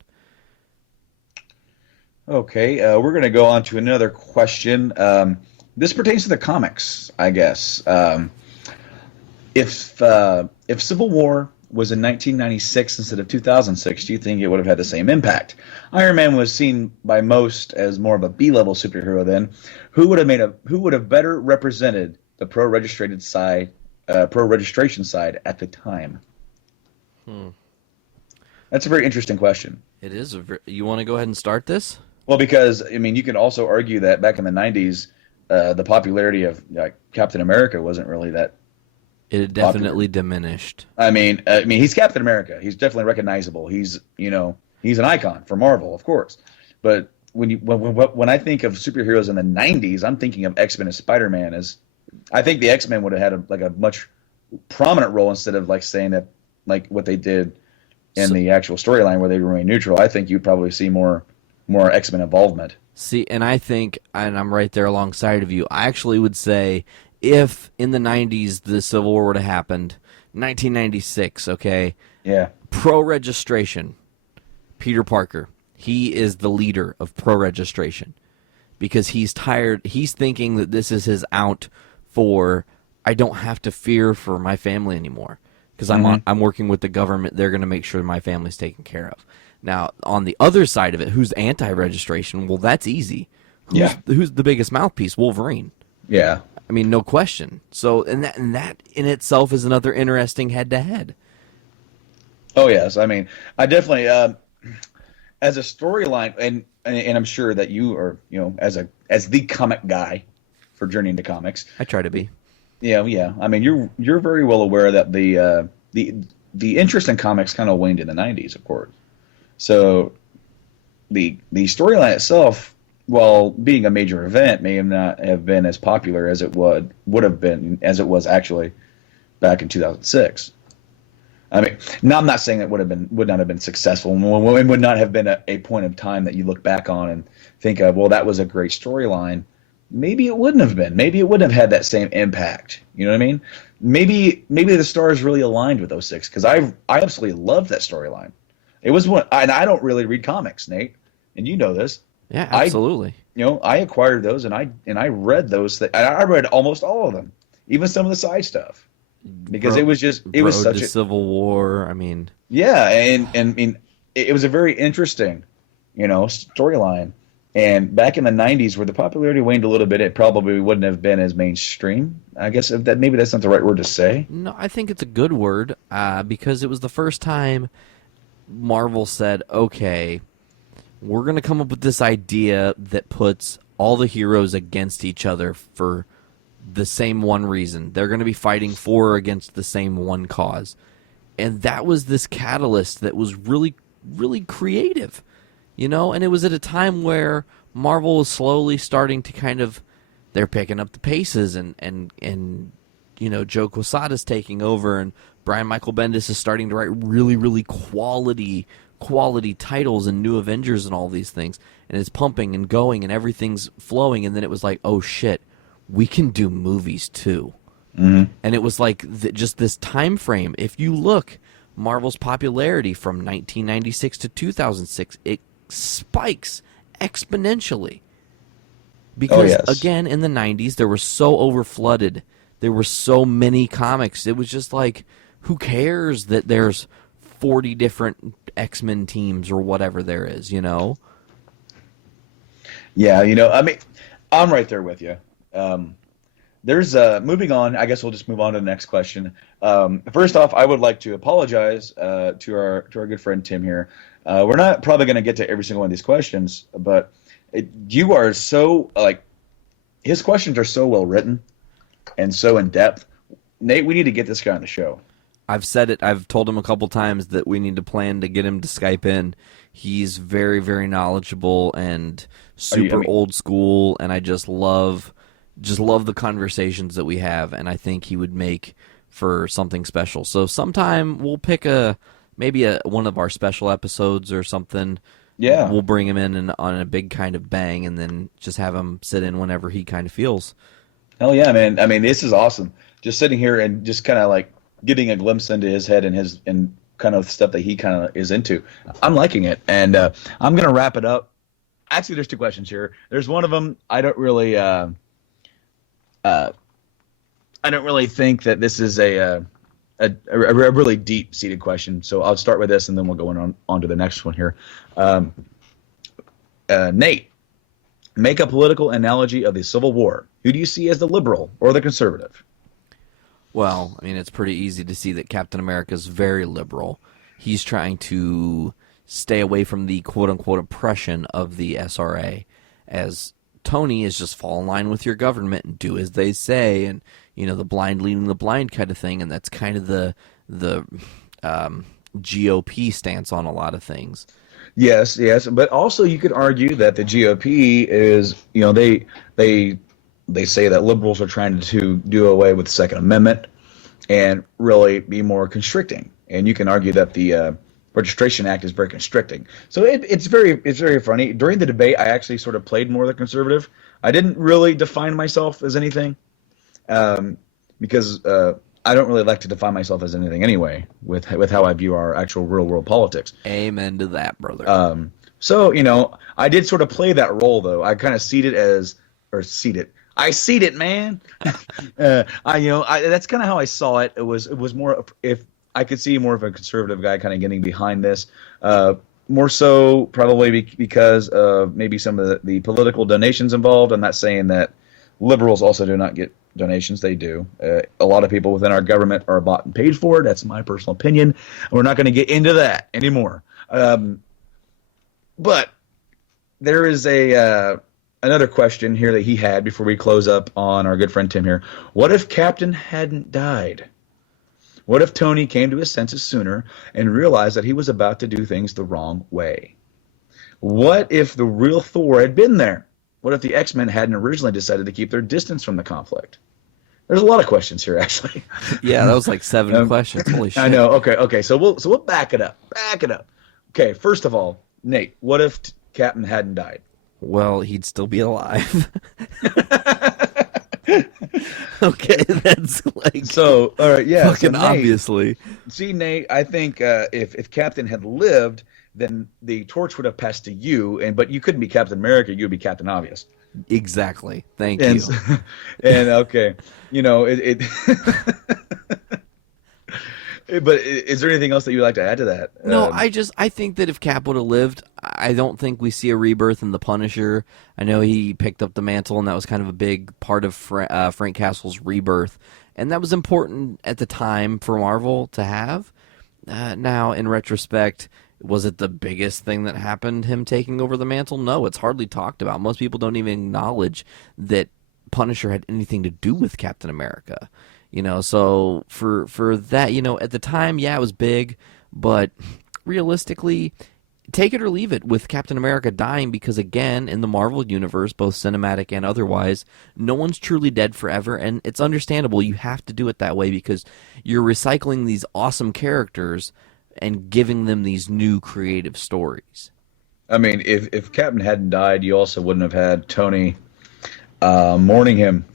Okay, we're going to go on to another question. This pertains to the comics, I guess. If Civil War was in 1996 instead of 2006, do you think it would have had the same impact? Iron Man was seen by most as more of a B-level superhero then. Who would have better represented the pro registration side at the time? That's a very interesting question. It is. You want to go ahead and start this? Well, because I mean, you can also argue that back in the 90s, the popularity of Captain America wasn't really that. It definitely diminished. I mean, he's Captain America. He's definitely recognizable. He's an icon for Marvel, of course. But when I think of superheroes in the 90s, I'm thinking of X-Men and Spider-Man. I think the X-Men would have had a much prominent role instead of saying that what they did in the actual storyline where they remain neutral. I think you'd probably see more X-Men involvement. See, and I think, and I'm right there alongside of you, I actually would say if in the 90s the Civil War would have happened, 1996, okay? Yeah. Pro registration, Peter Parker, he is the leader of pro registration because he's tired. He's thinking that this is his out for, I don't have to fear for my family anymore because I'm working with the government. They're going to make sure my family's taken care of. Now, on the other side of it, who's anti-registration? Well, that's easy. Who's the biggest mouthpiece? Wolverine. Yeah. I mean, no question. So, and that in itself is another interesting head-to-head. Oh yes, I mean, I definitely as a storyline, and I'm sure that you are, as the comic guy for Journey into Comics. I try to be. Yeah. I mean, you're very well aware that the interest in comics kind of waned in the 90s, of course. So the storyline itself, while being a major event, may not have been as popular as it would have been as it was actually back in 2006. I mean, now I'm not saying it would not have been successful, and would not have been a point of time that you look back on and think of, well, that was a great storyline. Maybe it wouldn't have been. Maybe it wouldn't have had that same impact. You know what I mean? Maybe the stars really aligned with 06 because I absolutely loved that storyline. It was one, and I don't really read comics, Nate, and you know this. Yeah, absolutely. I acquired those and I read those. I read almost all of them, even some of the side stuff, because it was such a Civil War. I mean, yeah, and it was a very interesting, storyline. And back in the 90s, where the popularity waned a little bit, it probably wouldn't have been as mainstream. I guess maybe that's not the right word to say. No, I think it's a good word because it was the first time Marvel said, okay, we're going to come up with this idea that puts all the heroes against each other for the same one reason. They're going to be fighting for or against the same one cause. And that was this catalyst that was really, really creative, and it was at a time where Marvel was slowly starting to they're picking up the paces and Joe Quesada's taking over and Brian Michael Bendis is starting to write really, really quality titles and New Avengers and all these things. And it's pumping and going and everything's flowing. And then it was like, oh, shit, we can do movies too. Mm-hmm. And it was like just this time frame. If you look, Marvel's popularity from 1996 to 2006, it spikes exponentially. Because, again, in the 90s, there were so overflooded. There were so many comics. It was just like, who cares that there's 40 different X-Men teams or whatever there is, Yeah, I mean, I'm right there with you. There's moving on. I guess we'll just move on to the next question. First off, I would like to apologize to our good friend Tim here. We're not probably going to get to every single one of these questions, but you are so his questions are so well written and so in depth. Nate, we need to get this guy on the show. I've said it. I've told him a couple times that we need to plan to get him to Skype in. He's very, very knowledgeable and super old school, and I just love the conversations that we have, and I think he would make for something special. So sometime we'll pick maybe one of our special episodes or something. Yeah. We'll bring him in on a big kind of bang and then just have him sit in whenever he kind of feels. Hell yeah, man. I mean, this is awesome. Just sitting here and just kind of getting a glimpse into his head and kind of stuff that he kind of is into. I'm liking it, and I'm gonna wrap it up. Actually, there's two questions here. There's one of them I don't really think that this is a really deep-seated question. So I'll start with this, and then we'll go on to the next one here. Nate, make a political analogy of the Civil War. Who do you see as the liberal or the conservative? Well, I mean, it's pretty easy to see that Captain America is very liberal. He's trying to stay away from the quote-unquote oppression of the SRA, as Tony is just fall in line with your government and do as they say, and the blind leading the blind kind of thing, and that's kind of the GOP stance on a lot of things. Yes, but also you could argue that the GOP is, they say that liberals are trying to do away with the Second Amendment and really be more constricting, and you can argue that the Registration Act is very constricting. So it's very funny. During the debate, I actually sort of played more the conservative. I didn't really define myself as anything, because I don't really like to define myself as anything anyway, with how I view our actual real world politics. Amen to that, brother. So I did sort of play that role, though. I kind of I seed it, man. That's kind of how I saw it. It was more, if I could see more of a conservative guy kind of getting behind this, more so probably because of maybe some of the political donations involved. I'm not saying that liberals also do not get donations. They do. A lot of people within our government are bought and paid for. That's my personal opinion. We're not going to get into that anymore. But there is another question here that he had before we close up on our good friend Tim here. What if Captain hadn't died? What if Tony came to his senses sooner and realized that he was about to do things the wrong way? What if the real Thor had been there? What if the X-Men hadn't originally decided to keep their distance from the conflict? There's a lot of questions here, actually. Yeah, that was like 7 questions. Holy shit. I know. Okay. So we'll back it up. Okay, first of all, Nate, what if Captain hadn't died? Well, he'd still be alive. Okay, that's like so. All right, yeah, fucking so Nate, obviously. See, Nate, I think if Captain had lived, then the torch would have passed to you, but you couldn't be Captain America. You would be Captain Obvious. Exactly. Thank you. And okay, it. But is there anything else that you'd like to add to that? No, I think that if Cap would have lived, I don't think we see a rebirth in the Punisher. I know he picked up the mantle, and that was kind of a big part of Frank Castle's rebirth, and that was important at the time for Marvel to have. Now, in retrospect, was it the biggest thing that happened, him taking over the mantle? No, it's hardly talked about. Most people don't even acknowledge that Punisher had anything to do with Captain America. So for that, at the time, yeah, it was big, but realistically, take it or leave it with Captain America dying, because again, in the Marvel universe, both cinematic and otherwise, no one's truly dead forever, and it's understandable. You have to do it that way because you're recycling these awesome characters and giving them these new creative stories. I mean, if Captain hadn't died, you also wouldn't have had Tony mourning him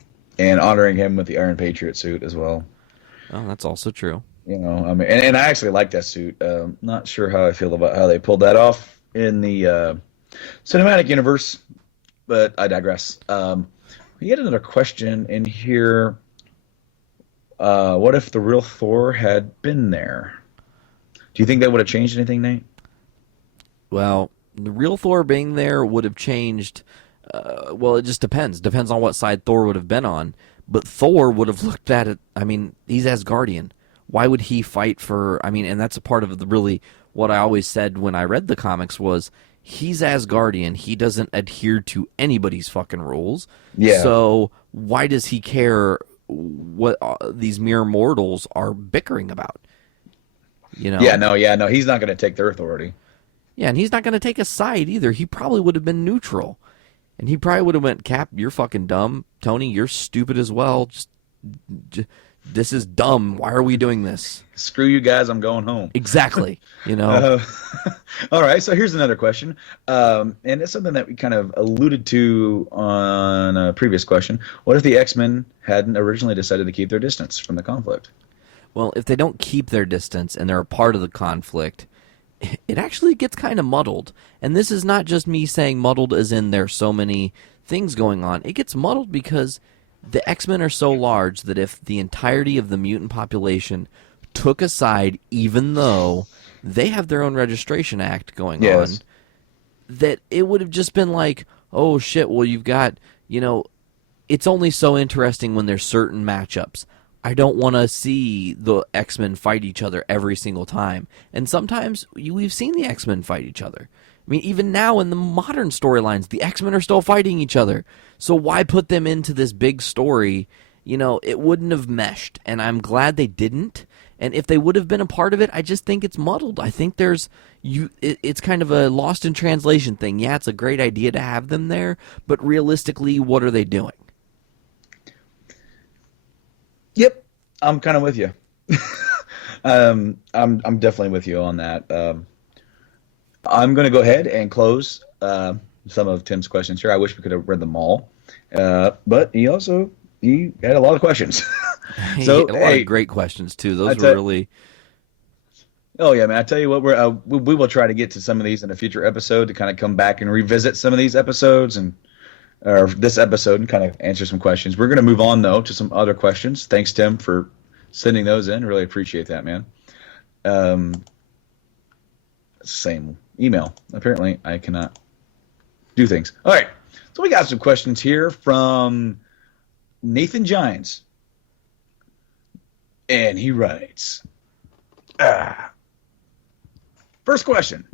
and honoring him with the Iron Patriot suit as well. Oh, that's also true. I mean, and I actually like that suit. Not sure how I feel about how they pulled that off in the cinematic universe, but I digress. We had another question in here. What if the real Thor had been there? Do you think that would have changed anything, Nate? Well, the real Thor being there would have changed. Well, it just depends. Depends on what side Thor would have been on. But Thor would have looked at it. I mean, he's Asgardian. Why would he fight for? I mean, and that's a part of what I always said when I read the comics was he's Asgardian. He doesn't adhere to anybody's fucking rules. Yeah. So why does he care what these mere mortals are bickering about? Yeah, no. He's not going to take their authority. Yeah, and he's not going to take a side either. He probably would have been neutral. And he probably would have went, Cap, you're fucking dumb. Tony, you're stupid as well. Just this is dumb. Why are we doing this? Screw you guys. I'm going home. Exactly. All right. So here's another question. And it's something that we kind of alluded to on a previous question. What if the X-Men hadn't originally decided to keep their distance from the conflict? Well, if they don't keep their distance and they're a part of the conflict, it actually gets kind of muddled. And this is not just me saying muddled as in there's so many things going on. It gets muddled because the X-Men are so large that if the entirety of the mutant population took a side, even though they have their own registration act going on, that it would have just been like, oh shit, well you've got, it's only so interesting when there's certain matchups. I don't want to see the X-Men fight each other every single time. And sometimes we've seen the X-Men fight each other. I mean, even now in the modern storylines, the X-Men are still fighting each other. So why put them into this big story? It wouldn't have meshed. And I'm glad they didn't. And if they would have been a part of it, I just think it's muddled. I think it's kind of a lost in translation thing. Yeah, it's a great idea to have them there, but realistically, what are they doing? Yep, I'm kind of with you. I'm definitely with you on that. I'm going to go ahead and close some of Tim's questions here. I wish we could have read them all, but he had a lot of questions. He had a lot of great questions too. Those were really. Oh yeah, man! I tell you what, we will try to get to some of these in a future episode to kind of come back and revisit some of these episodes or this episode and kind of answer some questions. We're going to move on though to some other questions. Thanks, Tim, for sending those in. Really appreciate that, man. Same email. Apparently, I cannot do things. All right, so we got some questions here from Nathan Gines, and he writes. First question,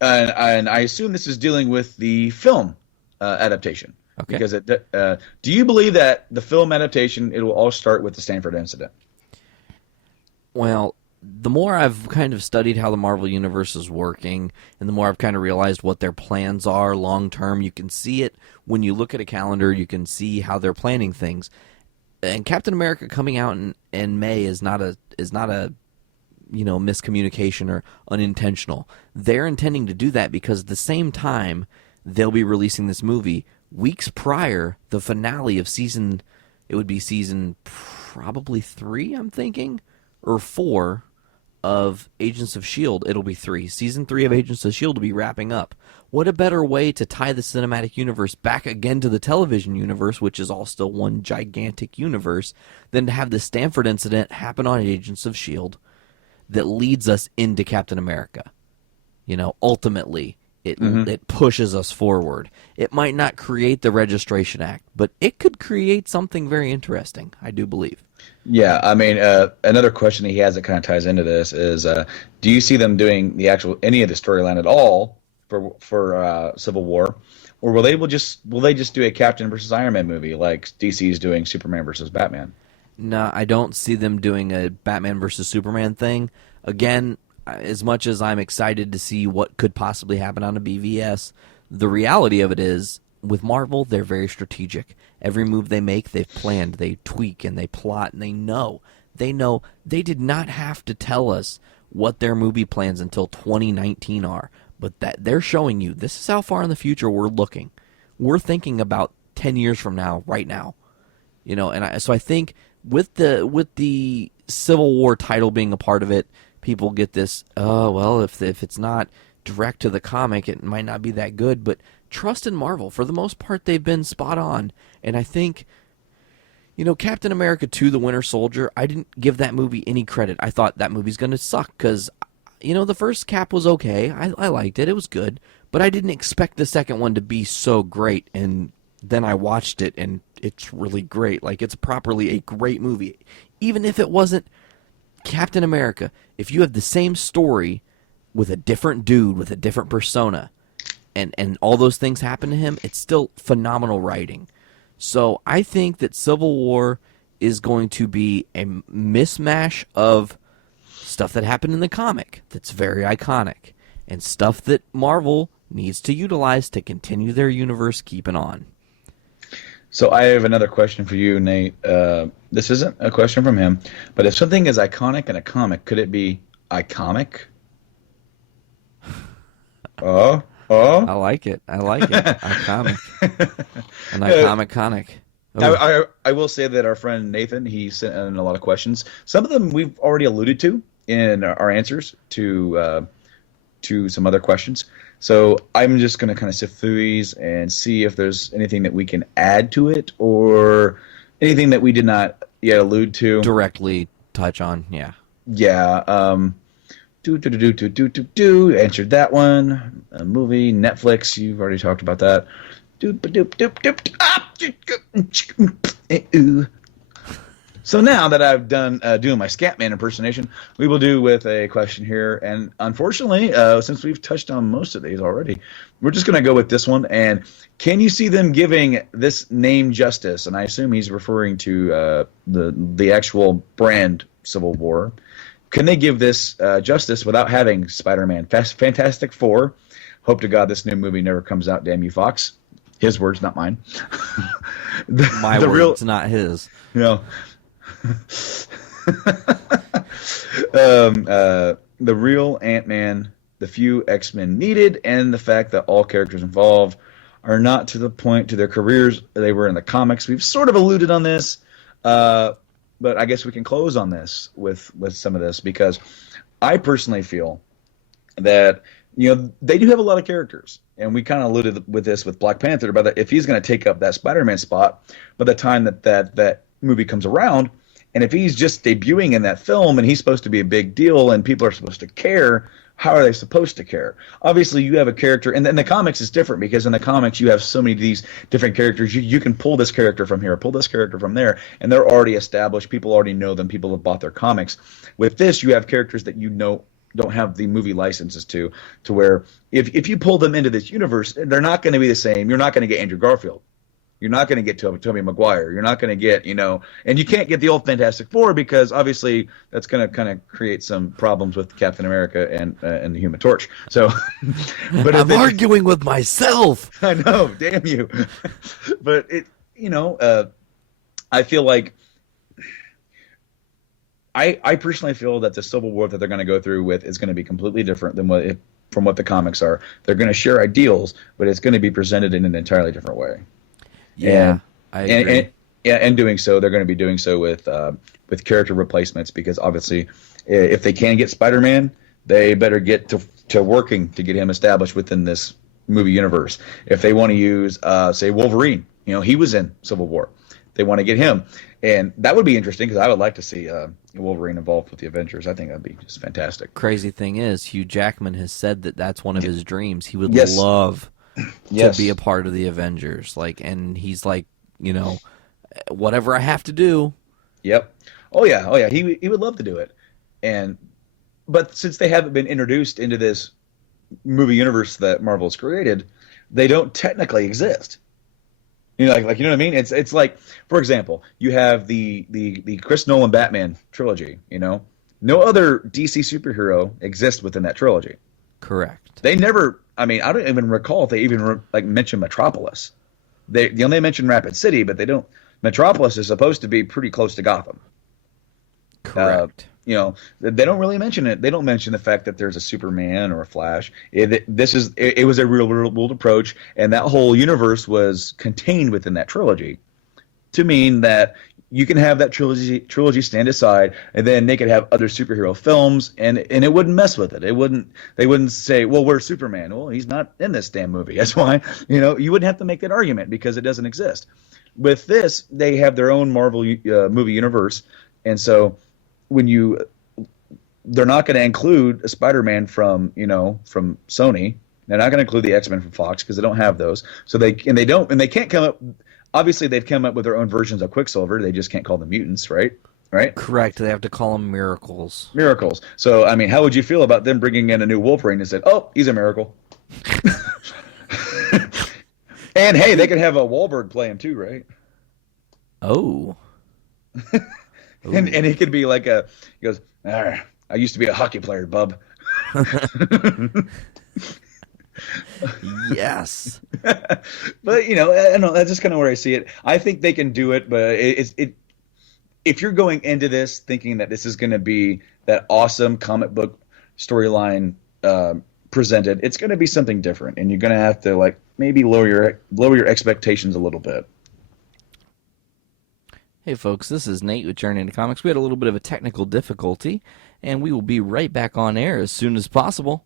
and I assume this is dealing with the film adaptation. Okay. Because do you believe that the film adaptation, it will all start with the Stanford incident? Well, the more I've kind of studied how the Marvel Universe is working, and the more I've kind of realized what their plans are long term, you can see it when you look at a calendar. You can see how they're planning things. And Captain America coming out in May is not a miscommunication or unintentional. They're intending to do that because at the same time they'll be releasing this movie weeks prior the finale of season probably 3, I'm thinking, or 4 of Agents of S.H.I.E.L.D. It'll be 3. Season 3 of Agents of S.H.I.E.L.D. will be wrapping up. What a better way to tie the cinematic universe back again to the television universe, which is all still one gigantic universe, than to have the Stanford incident happen on Agents of S.H.I.E.L.D. that leads us into Captain America. Ultimately, it pushes us forward. It might not create the Registration Act, but it could create something very interesting, I do believe. Yeah, I mean, another question he has that kind of ties into this is, do you see them doing any of the storyline at all for Civil War, or will they just do a Captain versus Iron Man movie like DC is doing Superman versus Batman? No, I don't see them doing a Batman versus Superman thing. Again, as much as I'm excited to see what could possibly happen on a BVS, the reality of it is, with Marvel, they're very strategic. Every move they make, they've planned, they tweak, and they plot, and they know. They did not have to tell us what their movie plans until 2019 are, but that they're showing you this is how far in the future we're looking. We're thinking about 10 years from now, right now. So I think with the Civil War title being a part of it, people get this, if it's not direct to the comic, it might not be that good, but trust in Marvel. For the most part, they've been spot on. And I think, Captain America 2, The Winter Soldier, I didn't give that movie any credit. I thought that movie's going to suck because, the first Cap was okay. I liked it. It was good. But I didn't expect the second one to be so great. And then I watched it, and it's really great. Like, it's properly a great movie. Even if it wasn't Captain America, if you have the same story with a different dude, with a different persona, and all those things happen to him, it's still phenomenal writing. So I think that Civil War is going to be a mismatch of stuff that happened in the comic that's very iconic, and stuff that Marvel needs to utilize to continue their universe keeping on. So I have another question for you, Nate. This isn't a question from him, but if something is iconic in a comic, could it be iconic? I like it. Iconic. An iconic. I will say that our friend Nathan, he sent in a lot of questions. Some of them we've already alluded to in our answers to some other questions. So I'm just going to kind of sift through these and see if there's anything that we can add to it or anything that we did not yet allude to. Directly touch on, yeah. Yeah. Answered that one. A movie, Netflix. You've already talked about that. So now that I've done doing my Scatman impersonation, we will do with a question here. And unfortunately, since we've touched on most of these already, we're just going to go with this one. And can you see them giving this name justice? And I assume he's referring to the actual brand Civil War. Can they give this justice without having Spider-Man? Fantastic Four. Hope to God this new movie never comes out. Damn you, Fox. His words, not mine. My words, not his. You know. The real Ant-Man, the few X-Men needed, and the fact that all characters involved are not to the point to their careers they were in the comics. We've sort of alluded on this, but I guess we can close on this with some of this, because I personally feel that they do have a lot of characters, and we kind of alluded with this with Black Panther about that if he's going to take up that Spider-Man spot by the time that movie comes around. And if he's just debuting in that film and he's supposed to be a big deal and people are supposed to care, how are they supposed to care? Obviously, you have a character, and then the comics is different because in the comics you have so many of these different characters. You can pull this character from here, pull this character from there, and they're already established. People already know them. People have bought their comics. With this, you have characters that don't have the movie licenses to where if you pull them into this universe, they're not going to be the same. You're not going to get Andrew Garfield. You're not going to get Tobey Maguire. You're not going to get, and you can't get the old Fantastic Four because obviously that's going to kind of create some problems with Captain America and the Human Torch. So, but I'm arguing with myself. I know, damn you. But I feel like I personally feel that the Civil War that they're going to go through with is going to be completely different than from what the comics are. They're going to share ideals, but it's going to be presented in an entirely different way. Yeah, I agree. And doing so, they're going to be doing so with character replacements, because obviously, if they can get Spider-Man, they better get to working to get him established within this movie universe. If they want to use, say, Wolverine, he was in Civil War. They want to get him, and that would be interesting because I would like to see Wolverine involved with the Avengers. I think that'd be just fantastic. Crazy thing is, Hugh Jackman has said that that's one of his dreams. He would love to be a part of the Avengers, and he's like, whatever I have to do. Yep. Oh yeah. He would love to do it, but since they haven't been introduced into this movie universe that Marvel's created, they don't technically exist. You know what I mean? It's like, for example, you have the Chris Nolan Batman trilogy. No other DC superhero exists within that trilogy. Correct. They never. I don't even recall if they even mention Metropolis. They only mention Rapid City, but they don't. Metropolis is supposed to be pretty close to Gotham. Correct. They don't really mention it. They don't mention the fact that there's a Superman or a Flash. It was a real world approach, and that whole universe was contained within that trilogy, to mean that you can have that trilogy stand aside, and then they could have other superhero films, and it wouldn't mess with it. They wouldn't say, well, where's Superman? Well, he's not in this damn movie. That's why you wouldn't have to make that argument because it doesn't exist. With this, they have their own Marvel movie universe, and so they're not going to include a Spider-Man from Sony. They're not going to include the X-Men from Fox because they don't have those. So they can't come up. Obviously, they've come up with their own versions of Quicksilver. They just can't call them mutants, right? Right? Correct. They have to call them miracles. Miracles. So, how would you feel about them bringing in a new Wolverine and said, oh, he's a miracle? And, hey, they could have a Wahlberg play him too, right? Oh. and he could be like he goes, I used to be a hockey player, bub. Yes. But I don't know, that's just kind of where I see it. I think they can do it, but if you're going into this thinking that this is going to be that awesome comic book storyline presented, it's going to be something different, and you're going to have to maybe lower your expectations a little bit. Hey folks, this is Nate with Journey into Comics. We had a little bit of a technical difficulty, and we will be right back on air as soon as possible.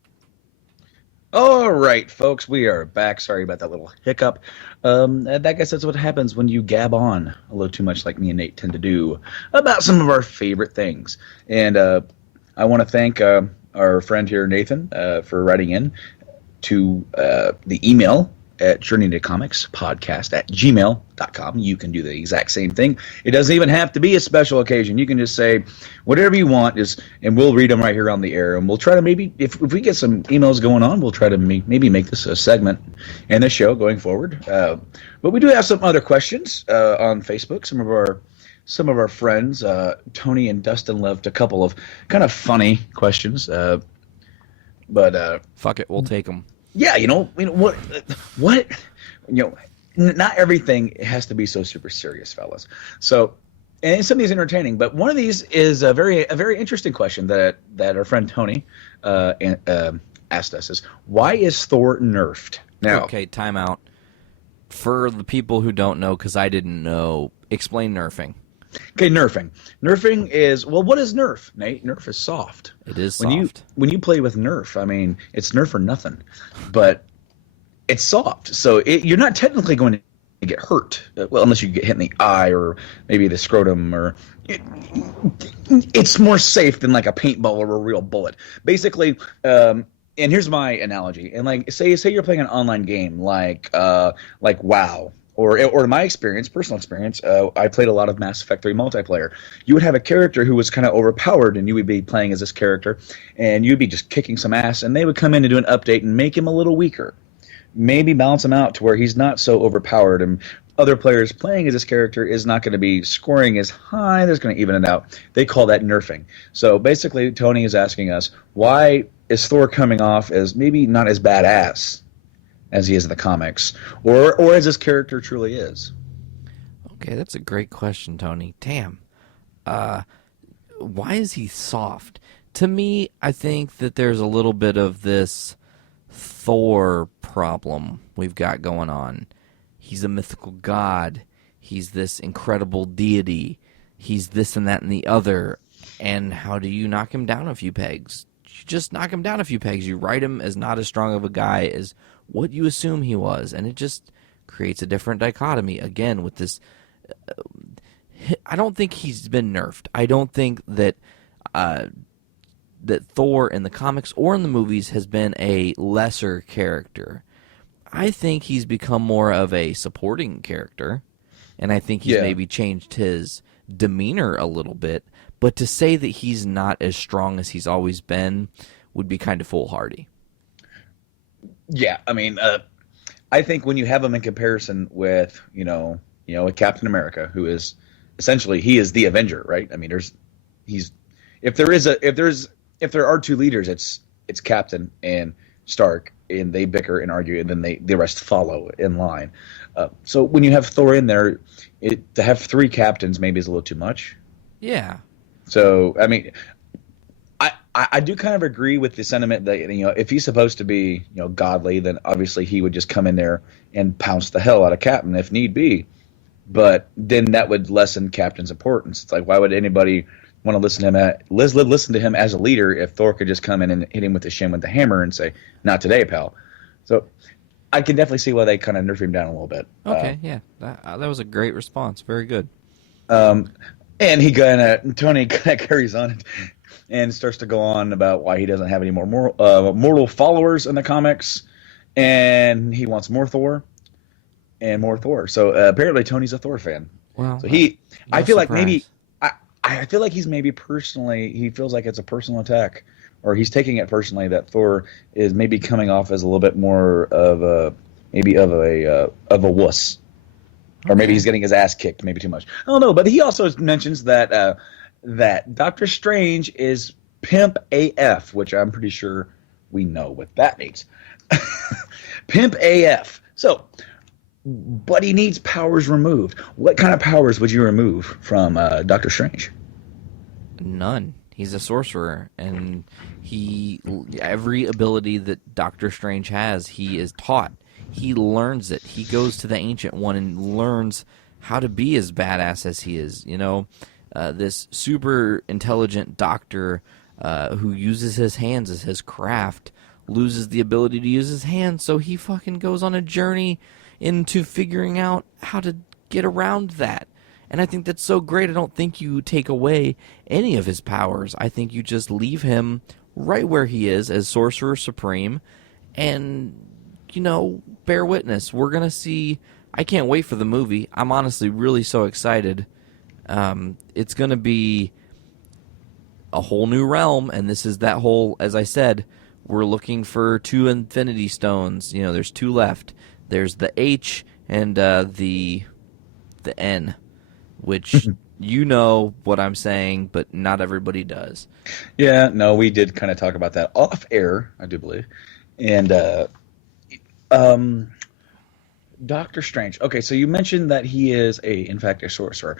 All right, folks, we are back. Sorry about that little hiccup. I guess that's what happens when you gab on a little too much like me and Nate tend to do about some of our favorite things. And I want to thank our friend here, Nathan, for writing in to the email at journeyintocomicspodcast@gmail.com. You can do the exact same thing. It doesn't even have to be a special occasion. You can just say whatever you want, and we'll read them right here on the air. And we'll try to maybe, if we get some emails going on, we'll try to maybe make this a segment in the show going forward. But we do have some other questions on Facebook. Some of our friends, Tony and Dustin, left a couple of kind of funny questions. But fuck it, we'll take them. Yeah, what, not everything has to be so super serious, fellas. So, and some of these are entertaining, but one of these is a very interesting question that our friend Tony asked us: is why is Thor nerfed? Now, Okay, time out. For the people who don't know, because I didn't know, explain nerfing. Okay, nerfing. Nerfing is, well, what is nerf, Nate? Nerf is soft. It is soft. When you play with nerf, I mean, it's nerf or nothing, but it's soft. So you're not technically going to get hurt, well, unless you get hit in the eye or maybe the scrotum, or it's more safe than like a paintball or a real bullet. Basically, and here's my analogy. And like, say you're playing an online game like WoW. Or in my experience, personal experience, I played a lot of Mass Effect 3 multiplayer. You would have a character who was kind of overpowered, and you would be playing as this character, and you'd be just kicking some ass, and they would come in and do an update and make him a little weaker. Maybe balance him out to where he's not so overpowered, and other players playing as this character is not going to be scoring as high. They're going to even it out. They call that nerfing. So basically, Tony is asking us, why is Thor coming off as maybe not as badass as he is in the comics, or as this character truly is? Okay, that's a great question, Tony. Damn. Why is he soft? To me, I think that there's a little bit of this Thor problem we've got going on. He's a mythical god. He's this incredible deity. He's this and that and the other. And how do you knock him down a few pegs? You just knock him down a few pegs. You write him as not as strong of a guy as what you assume he was, and it just creates a different dichotomy again with this. I don't think he's been nerfed. I don't think that that Thor in the comics or in the movies has been a lesser character. I think he's become more of a supporting character, and I think he's maybe changed his demeanor a little bit. But to say that he's not as strong as he's always been would be kind of foolhardy. Yeah, I mean, I think when you have him in comparison with, with Captain America, who is essentially, he is the Avenger, right? I mean, if there are two leaders, it's Captain and Stark, and they bicker and argue, and then the rest follow in line. So when you have Thor in there, to have three captains maybe is a little too much. Yeah. So I mean, I do kind of agree with the sentiment that, if he's supposed to be, godly, then obviously he would just come in there and pounce the hell out of Captain if need be. But then that would lessen Captain's importance. It's like, why would anybody want to listen to him as a leader if Thor could just come in and hit him with the shin with the hammer and say, "Not today, pal." So I can definitely see why they kind of nerf him down a little bit. Okay, yeah, that was a great response. Very good. And Tony kind of carries on and starts to go on about why he doesn't have any more mortal followers in the comics, and he wants more Thor and more Thor. So apparently Tony's a Thor fan. Well, so I feel like maybe I feel like he's maybe personally, he feels like it's a personal attack, or he's taking it personally that Thor is maybe coming off as a little bit more of a wuss. Or maybe he's getting his ass kicked, maybe too much. I don't know, but he also mentions that that Doctor Strange is pimp AF, which I'm pretty sure we know what that means. Pimp AF. So, but he needs powers removed. What kind of powers would you remove from Doctor Strange? None. He's a sorcerer, and every ability that Doctor Strange has, he is taught. He learns it. He goes to the Ancient One and learns how to be as badass as he is. You know, this super intelligent doctor who uses his hands as his craft loses the ability to use his hands, so he fucking goes on a journey into figuring out how to get around that. And I think that's so great. I don't think you take away any of his powers. I think you just leave him right where he is as Sorcerer Supreme and, you know, bear witness. We're going to see... I can't wait for the movie. I'm honestly really so excited. It's going to be a whole new realm, and this is that whole, as I said, we're looking for 2 Infinity Stones. You know, there's 2 left. There's the H and the N, which you know what I'm saying, but not everybody does. Yeah, no, we did kind of talk about that off air, I do believe. And Doctor Strange. Okay, so you mentioned that he is in fact a sorcerer.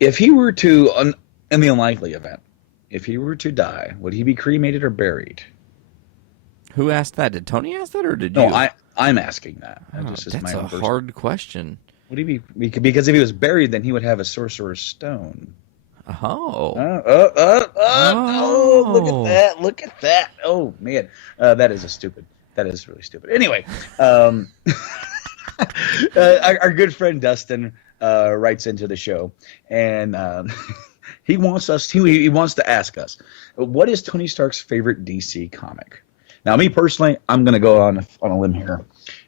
If he were to, in the unlikely event, if he were to die, would he be cremated or buried? Who asked that? Did Tony ask that, or did you? No, I'm asking that. That's a hard question. Would he be? Because if he was buried, then he would have a sorcerer's stone. Oh. Oh, look at that. Oh, man. That is really stupid. Anyway, our good friend Dustin writes into the show, and he wants to ask us, what is Tony Stark's favorite DC comic? Now, me personally, I'm going to go on a limb here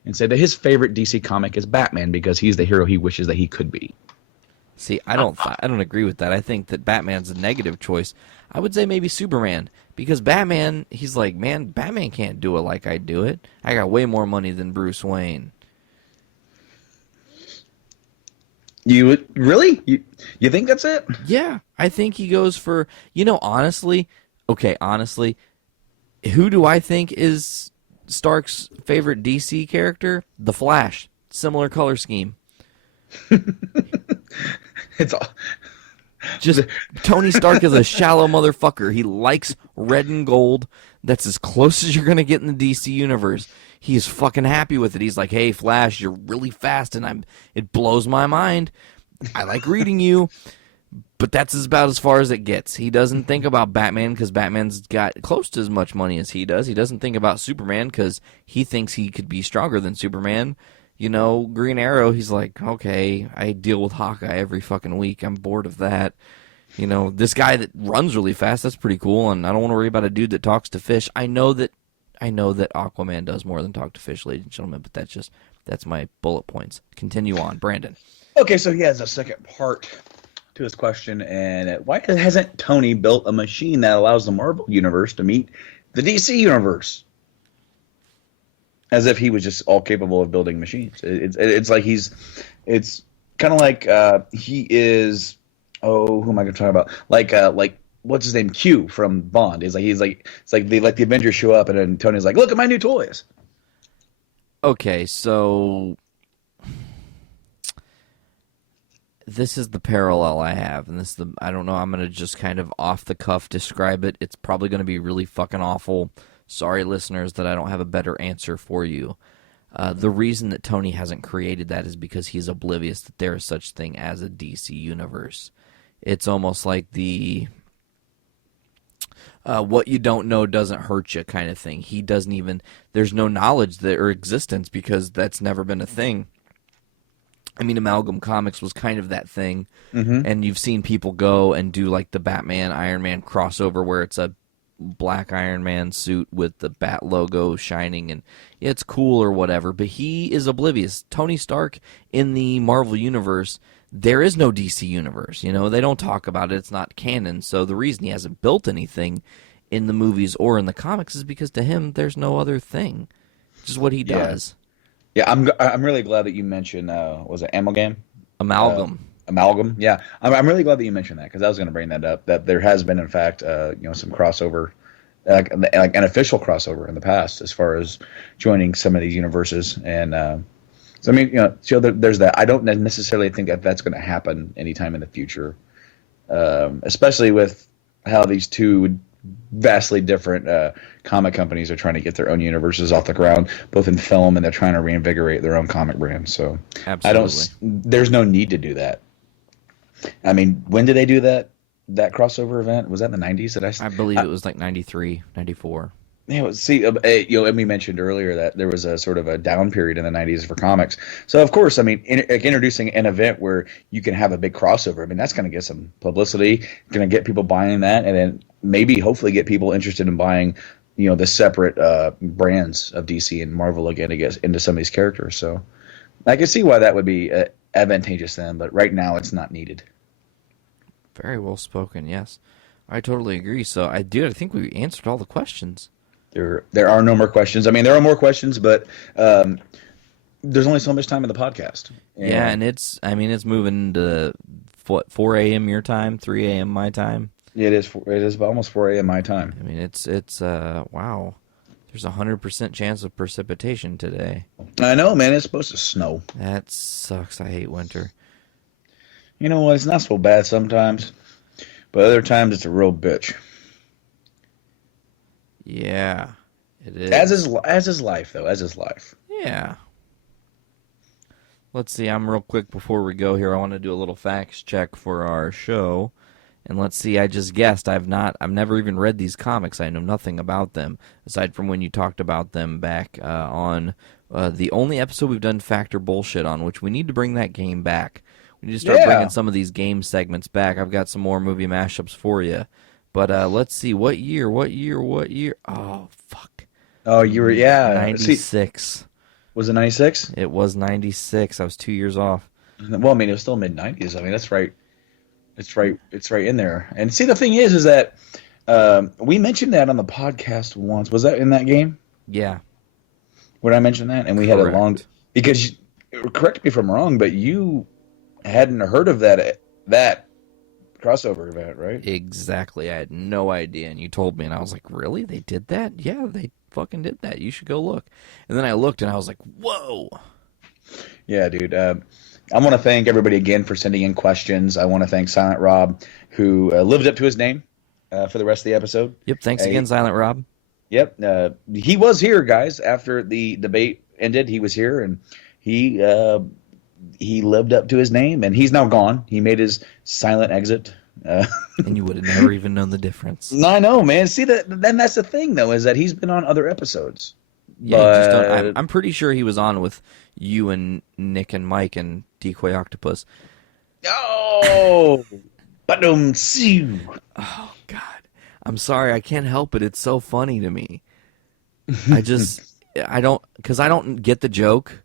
and say that his favorite DC comic is Batman because he's the hero he wishes that he could be. See, I don't agree with that. I think that Batman's a negative choice. I would say maybe Superman, because Batman, he's like, man, Batman can't do it like I do it. I got way more money than Bruce Wayne. You really? You think that's it? Yeah, I think he goes for, honestly, who do I think is Stark's favorite DC character? The Flash. Similar color scheme. It's all... Just Tony Stark is a shallow motherfucker. He likes red and gold. That's as close as you're going to get in the DC universe. He's fucking happy with it. He's like, hey, Flash, you're really fast, and it blows my mind. I like reading you. But that's about as far as it gets. He doesn't think about Batman because Batman's got close to as much money as he does. He doesn't think about Superman because he thinks he could be stronger than Superman. Green Arrow, he's like, okay, I deal with Hawkeye every fucking week. I'm bored of that. This guy that runs really fast, that's pretty cool, and I don't want to worry about a dude that talks to fish. I know that Aquaman does more than talk to fish, ladies and gentlemen, but that's my bullet points. Continue on, Brandon. Okay, so he has a second part to his question, and why hasn't Tony built a machine that allows the Marvel universe to meet the DC universe? As if he was just all capable of building machines. It's like it's kind of like he is. Oh, who am I going to talk about? Like what's his name? Q from Bond. It's like they let the Avengers show up, and then Tony's like, look at my new toys. Okay, so this is the parallel I have, and I don't know, I'm going to just kind of off the cuff describe it. It's probably going to be really fucking awful. Sorry, listeners, that I don't have a better answer for you. The reason that Tony hasn't created that is because he's oblivious that there is such thing as a DC universe. It's almost like the what you don't know doesn't hurt you kind of thing. He doesn't even, there's no knowledge or existence because that's never been a thing. I mean, Amalgam Comics was kind of that thing, and you've seen people go and do like the Batman Iron Man crossover where it's a black Iron Man suit with the Bat logo shining, and it's cool or whatever, but he is oblivious. Tony Stark in the Marvel Universe, there is no DC Universe. They don't talk about it. It's not canon, so the reason he hasn't built anything in the movies or in the comics is because to him, there's no other thing. Just what he does. Yeah, I'm really glad that you mentioned, was it Amalgam? Amalgam, yeah. I'm really glad that you mentioned that because I was going to bring that up. That there has been, in fact, some crossover, like an official crossover in the past, as far as joining some of these universes. And so I mean, so there's that. I don't necessarily think that that's going to happen anytime in the future, especially with how these two vastly different comic companies are trying to get their own universes off the ground, both in film, and they're trying to reinvigorate their own comic brand. So Absolutely. there's no need to do that. I mean, when did they do that crossover event? Was that in the 90s? I believe it was like 93, 94. See, and we mentioned earlier that there was a sort of a down period in the 90s for comics. So, of course, I mean, introducing an event where you can have a big crossover, I mean, that's going to get some publicity, going to get people buying that, and then maybe hopefully get people interested in buying, the separate brands of DC and Marvel again to get into some of these characters. So, I can see why that would be advantageous then, but right now it's not needed. Very well spoken, yes. I totally agree. So, I think we answered all the questions. There are no more questions. I mean, there are more questions, but there's only so much time in the podcast. Yeah, and it's moving to 4 a.m. your time, 3 a.m. my time. It is almost 4 a.m. my time. I mean, it's wow. There's 100% chance of precipitation today. I know, man. It's supposed to snow. That sucks. I hate winter. You know what? It's not so bad sometimes, but other times it's a real bitch. Yeah, it is. As is life, though. As is life. Yeah. Let's see. I'm real quick before we go here. I want to do a little facts check for our show, and let's see. I just guessed. I've never even read these comics. I know nothing about them aside from when you talked about them back on the only episode we've done Fact or Bullshit on, which we need to bring that game back. We need to start bringing some of these game segments back. I've got some more movie mashups for you. But let's see, what year? Oh, fuck. Oh, you were, 96. Was it 96? It was 96. I was 2 years off. Well, I mean, it was still mid-90s. I mean, that's right. It's right in there. And see, the thing is that we mentioned that on the podcast once. Was that in that game? Yeah. Would I mention that? And we had a long... Because, correct me if I'm wrong, but you hadn't heard of that crossover event, right? Exactly. I had no idea, and you told me, and I was like, really? They did that? Yeah, they fucking did that. You should go look. And then I looked, and I was like, whoa. Yeah, dude. I want to thank everybody again for sending in questions. I want to thank Silent Rob, who lived up to his name for the rest of the episode. Yep, thanks again, Silent Rob. Yep. He was here, guys, after the debate ended. He was here, and he lived up to his name, and he's now gone. He made his silent exit. And you would have never even known the difference. No, I know, man. See, then that's the thing, though, is that he's been on other episodes. Yeah, I'm pretty sure he was on with you and Nick and Mike and Decoy Octopus. Oh, see. Oh, God. I'm sorry. I can't help it. It's so funny to me. I don't get the joke.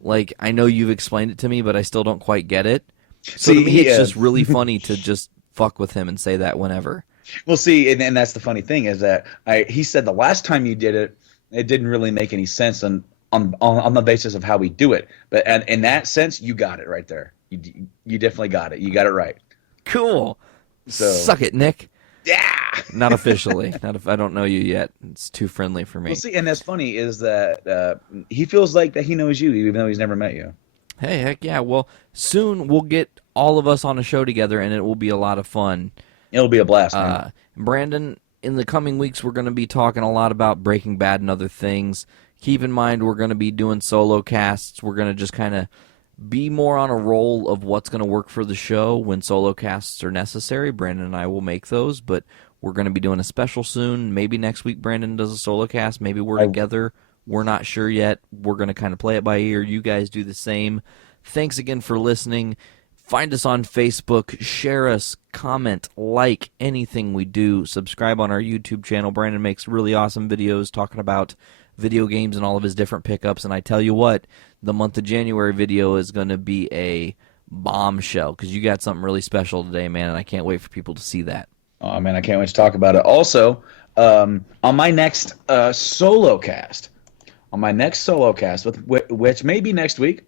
Like, I know you've explained it to me, but I still don't quite get it. So to me, it's just really funny to just fuck with him and say that whenever. Well, see, and that's the funny thing is that he said the last time you did it, it didn't really make any sense on the basis of how we do it. But in that sense, you got it right there. You definitely got it. You got it right. Cool. So suck it, Nick. Yeah. Not officially. Not if I don't know you yet. It's too friendly for me. Well, see, and that's funny is that he feels like that he knows you, even though he's never met you. Hey, heck yeah. Well, soon we'll get all of us on a show together, and it will be a lot of fun. It'll be a blast, man. Brandon, in the coming weeks, we're going to be talking a lot about Breaking Bad and other things. Keep in mind, we're going to be doing solo casts. We're going to just kind of be more on a roll of what's going to work for the show when solo casts are necessary. Brandon and I will make those, but we're going to be doing a special soon. Maybe next week Brandon does a solo cast. Maybe we're together. We're not sure yet. We're going to kind of play it by ear. You guys do the same. Thanks again for listening. Find us on Facebook. Share us. Comment. Like anything we do. Subscribe on our YouTube channel. Brandon makes really awesome videos talking about video games and all of his different pickups. And I tell you what, the month of January video is going to be a bombshell because you got something really special today, man, and I can't wait for people to see that. Oh, man, I can't wait to talk about it. Also, on my next solo cast, which may be next week,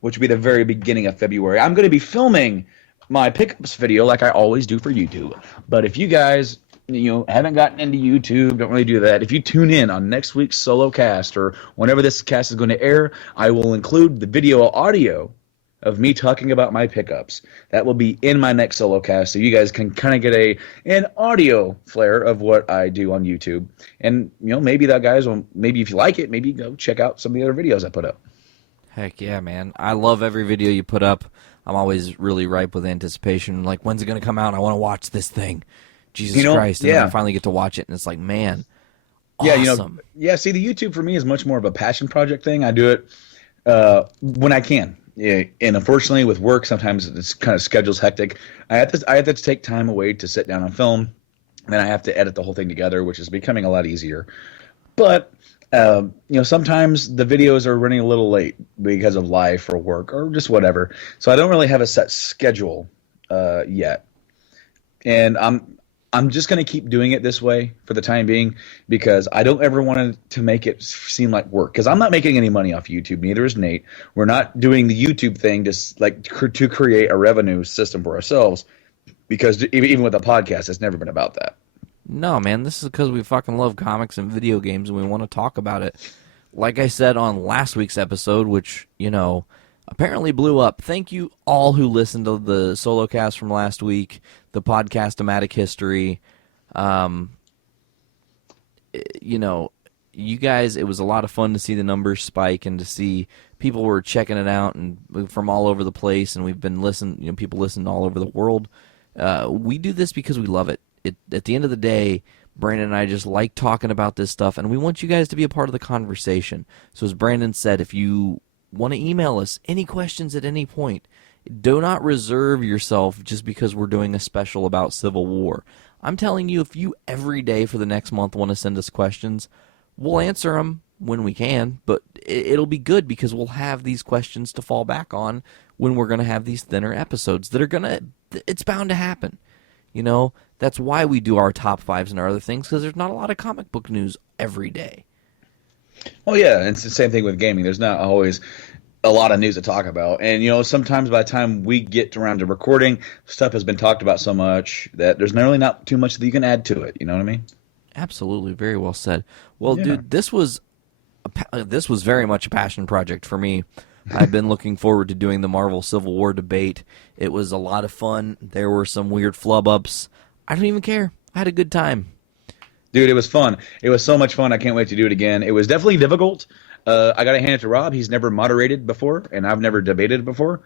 which will be the very beginning of February, I'm going to be filming my pickups video like I always do for YouTube. But if you guys haven't gotten into YouTube, don't really do that, if you tune in on next week's solo cast or whenever this cast is going to air, I will include the video audio of me talking about my pickups. That will be in my next solo cast, so you guys can kind of get an audio flair of what I do on YouTube. And maybe that guys will, maybe if you like it, maybe go check out some of the other videos I put up. Heck yeah, man. I love every video you put up. I'm always really ripe with anticipation. Like, when's it going to come out? I want to watch this thing. Jesus Christ. And then I finally get to watch it, and it's like, man, awesome. Yeah, see, the YouTube for me is much more of a passion project thing. I do it when I can. Yeah, and unfortunately, with work, sometimes it's kind of schedule's hectic. I have to take time away to sit down and film. Then I have to edit the whole thing together, which is becoming a lot easier. But sometimes the videos are running a little late because of life or work or just whatever. So I don't really have a set schedule yet, and I'm just going to keep doing it this way for the time being because I don't ever want to make it seem like work, because I'm not making any money off YouTube. Neither is Nate. We're not doing the YouTube thing just like to create a revenue system for ourselves, because even with the podcast, it's never been about that. No, man, this is because we fucking love comics and video games, and we want to talk about it. Like I said on last week's episode, which, apparently blew up. Thank you all who listened to the solo cast from last week, the podcast-omatic history. You guys, it was a lot of fun to see the numbers spike and to see people were checking it out and from all over the place, and we've been listening, people listen all over the world. We do this because we love it. At the end of the day, Brandon and I just like talking about this stuff, and we want you guys to be a part of the conversation. So as Brandon said, if you want to email us any questions at any point, do not reserve yourself just because we're doing a special about Civil War. I'm telling you, if you every day for the next month want to send us questions, we'll answer them when we can, but it'll be good because we'll have these questions to fall back on when we're going to have these thinner episodes that are it's bound to happen. That's why we do our top fives and our other things, because there's not a lot of comic book news every day. Oh, yeah, and it's the same thing with gaming. There's not always a lot of news to talk about. And, sometimes by the time we get around to recording, stuff has been talked about so much that there's really not too much that you can add to it. You know what I mean? Absolutely. Very well said. Well, Yeah. dude, this was very much a passion project for me. I've been looking forward to doing the Marvel Civil War debate. It was a lot of fun. There were some weird flub-ups. I don't even care. I had a good time. Dude, it was fun. It was so much fun. I can't wait to do it again. It was definitely difficult. I got to hand it to Rob. He's never moderated before, and I've never debated before.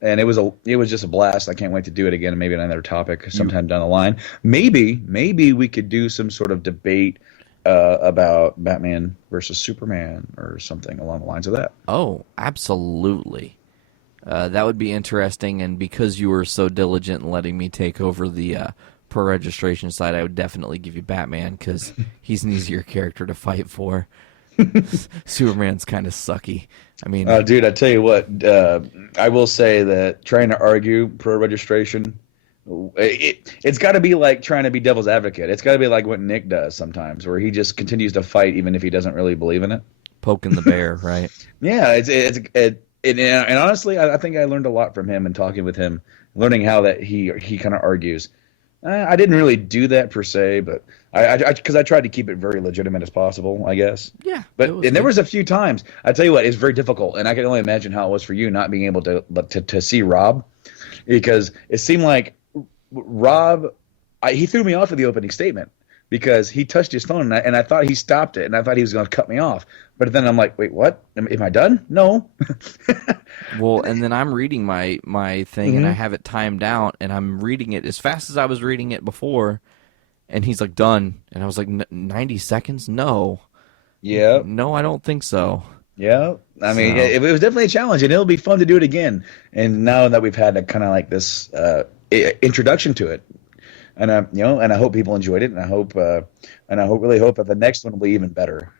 And it was just a blast. I can't wait to do it again, and maybe on another topic sometime down the line. Maybe we could do some sort of debate about Batman versus Superman or something along the lines of that. Oh, absolutely. That would be interesting, and because you were so diligent in letting me take over the per registration side, I would definitely give you Batman, because he's an easier character to fight for. Superman's kind of sucky. I mean, dude, I tell you what, I will say that trying to argue pro registration, it's got to be like trying to be devil's advocate. It's got to be like what Nick does sometimes, where he just continues to fight even if he doesn't really believe in it. Poking the bear, right? Yeah, and honestly, I think I learned a lot from him and talking with him, learning how that he kind of argues. I didn't really do that per se, but because I tried to keep it very legitimate as possible, I guess. Yeah. But there was a few times. I tell you what, it's very difficult, and I can only imagine how it was for you not being able to see Rob, because it seemed like Rob, he threw me off with the opening statement because he touched his phone, and I thought he stopped it, and I thought he was going to cut me off. But then I'm like, wait, what? Am I done? No. Well, and then I'm reading my thing, and I have it timed out, and I'm reading it as fast as I was reading it before, and he's like, done. And I was like, 90 seconds? No. Yeah. No, I don't think so. Yeah. I mean, it was definitely a challenge, and it'll be fun to do it again. And now that we've had a kind of like this introduction to it, and and I hope people enjoyed it, and I really hope that the next one will be even better.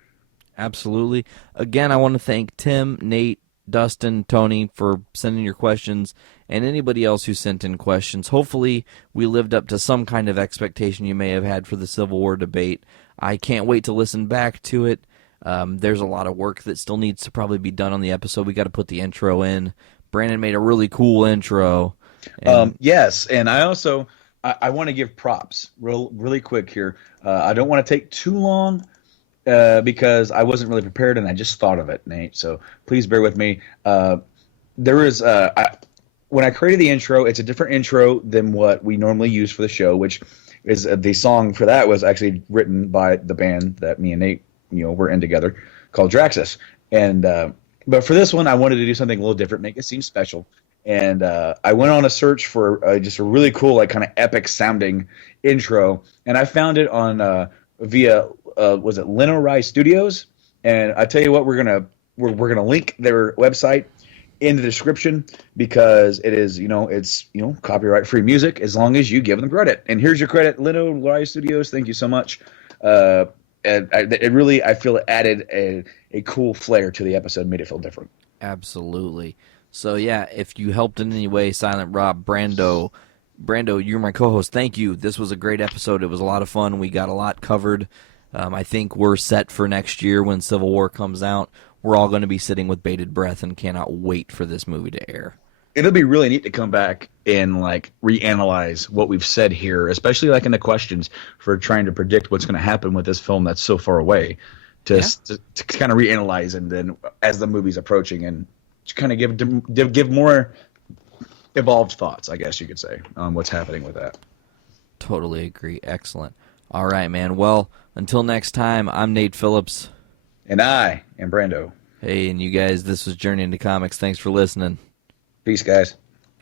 Absolutely. Again, I want to thank Tim, Nate, Dustin, Tony for sending your questions, and anybody else who sent in questions. Hopefully, we lived up to some kind of expectation you may have had for the Civil War debate. I can't wait to listen back to it. There's a lot of work that still needs to probably be done on the episode. We got to put the intro in. Brandon made a really cool intro. Yes, and I also I want to give props really quick here. I don't want to take too long because I wasn't really prepared and I just thought of it, Nate. So please bear with me. there is when I created the intro, it's a different intro than what we normally use for the show, which is the song for that was actually written by the band that me and Nate, were in together, called Draxus. And but for this one, I wanted to do something a little different, make it seem special. And I went on a search for just a really cool, like kind of epic sounding intro, and I found it on via was it Lino Rai Studios? And I tell you what, we're gonna link their website in the description because it is it's copyright free music as long as you give them credit. And here's your credit, Lino Rai Studios. Thank you so much. And I feel it added a cool flair to the episode, made it feel different. Absolutely. So yeah, if you helped in any way, Silent Rob, Brando, you're my co-host. Thank you. This was a great episode. It was a lot of fun. We got a lot covered. I think we're set for next year when Civil War comes out. We're all going to be sitting with bated breath and cannot wait for this movie to air. It'll be really neat to come back and reanalyze what we've said here, especially in the questions for trying to predict what's going to happen with this film that's so far away. To kind of reanalyze, and then as the movie's approaching, and kind of give more evolved thoughts, I guess you could say, on what's happening with that. Totally agree. Excellent. All right, man. Well, until next time, I'm Nate Phillips. And I am Brando. Hey, and you guys, this was Journey into Comics. Thanks for listening. Peace, guys.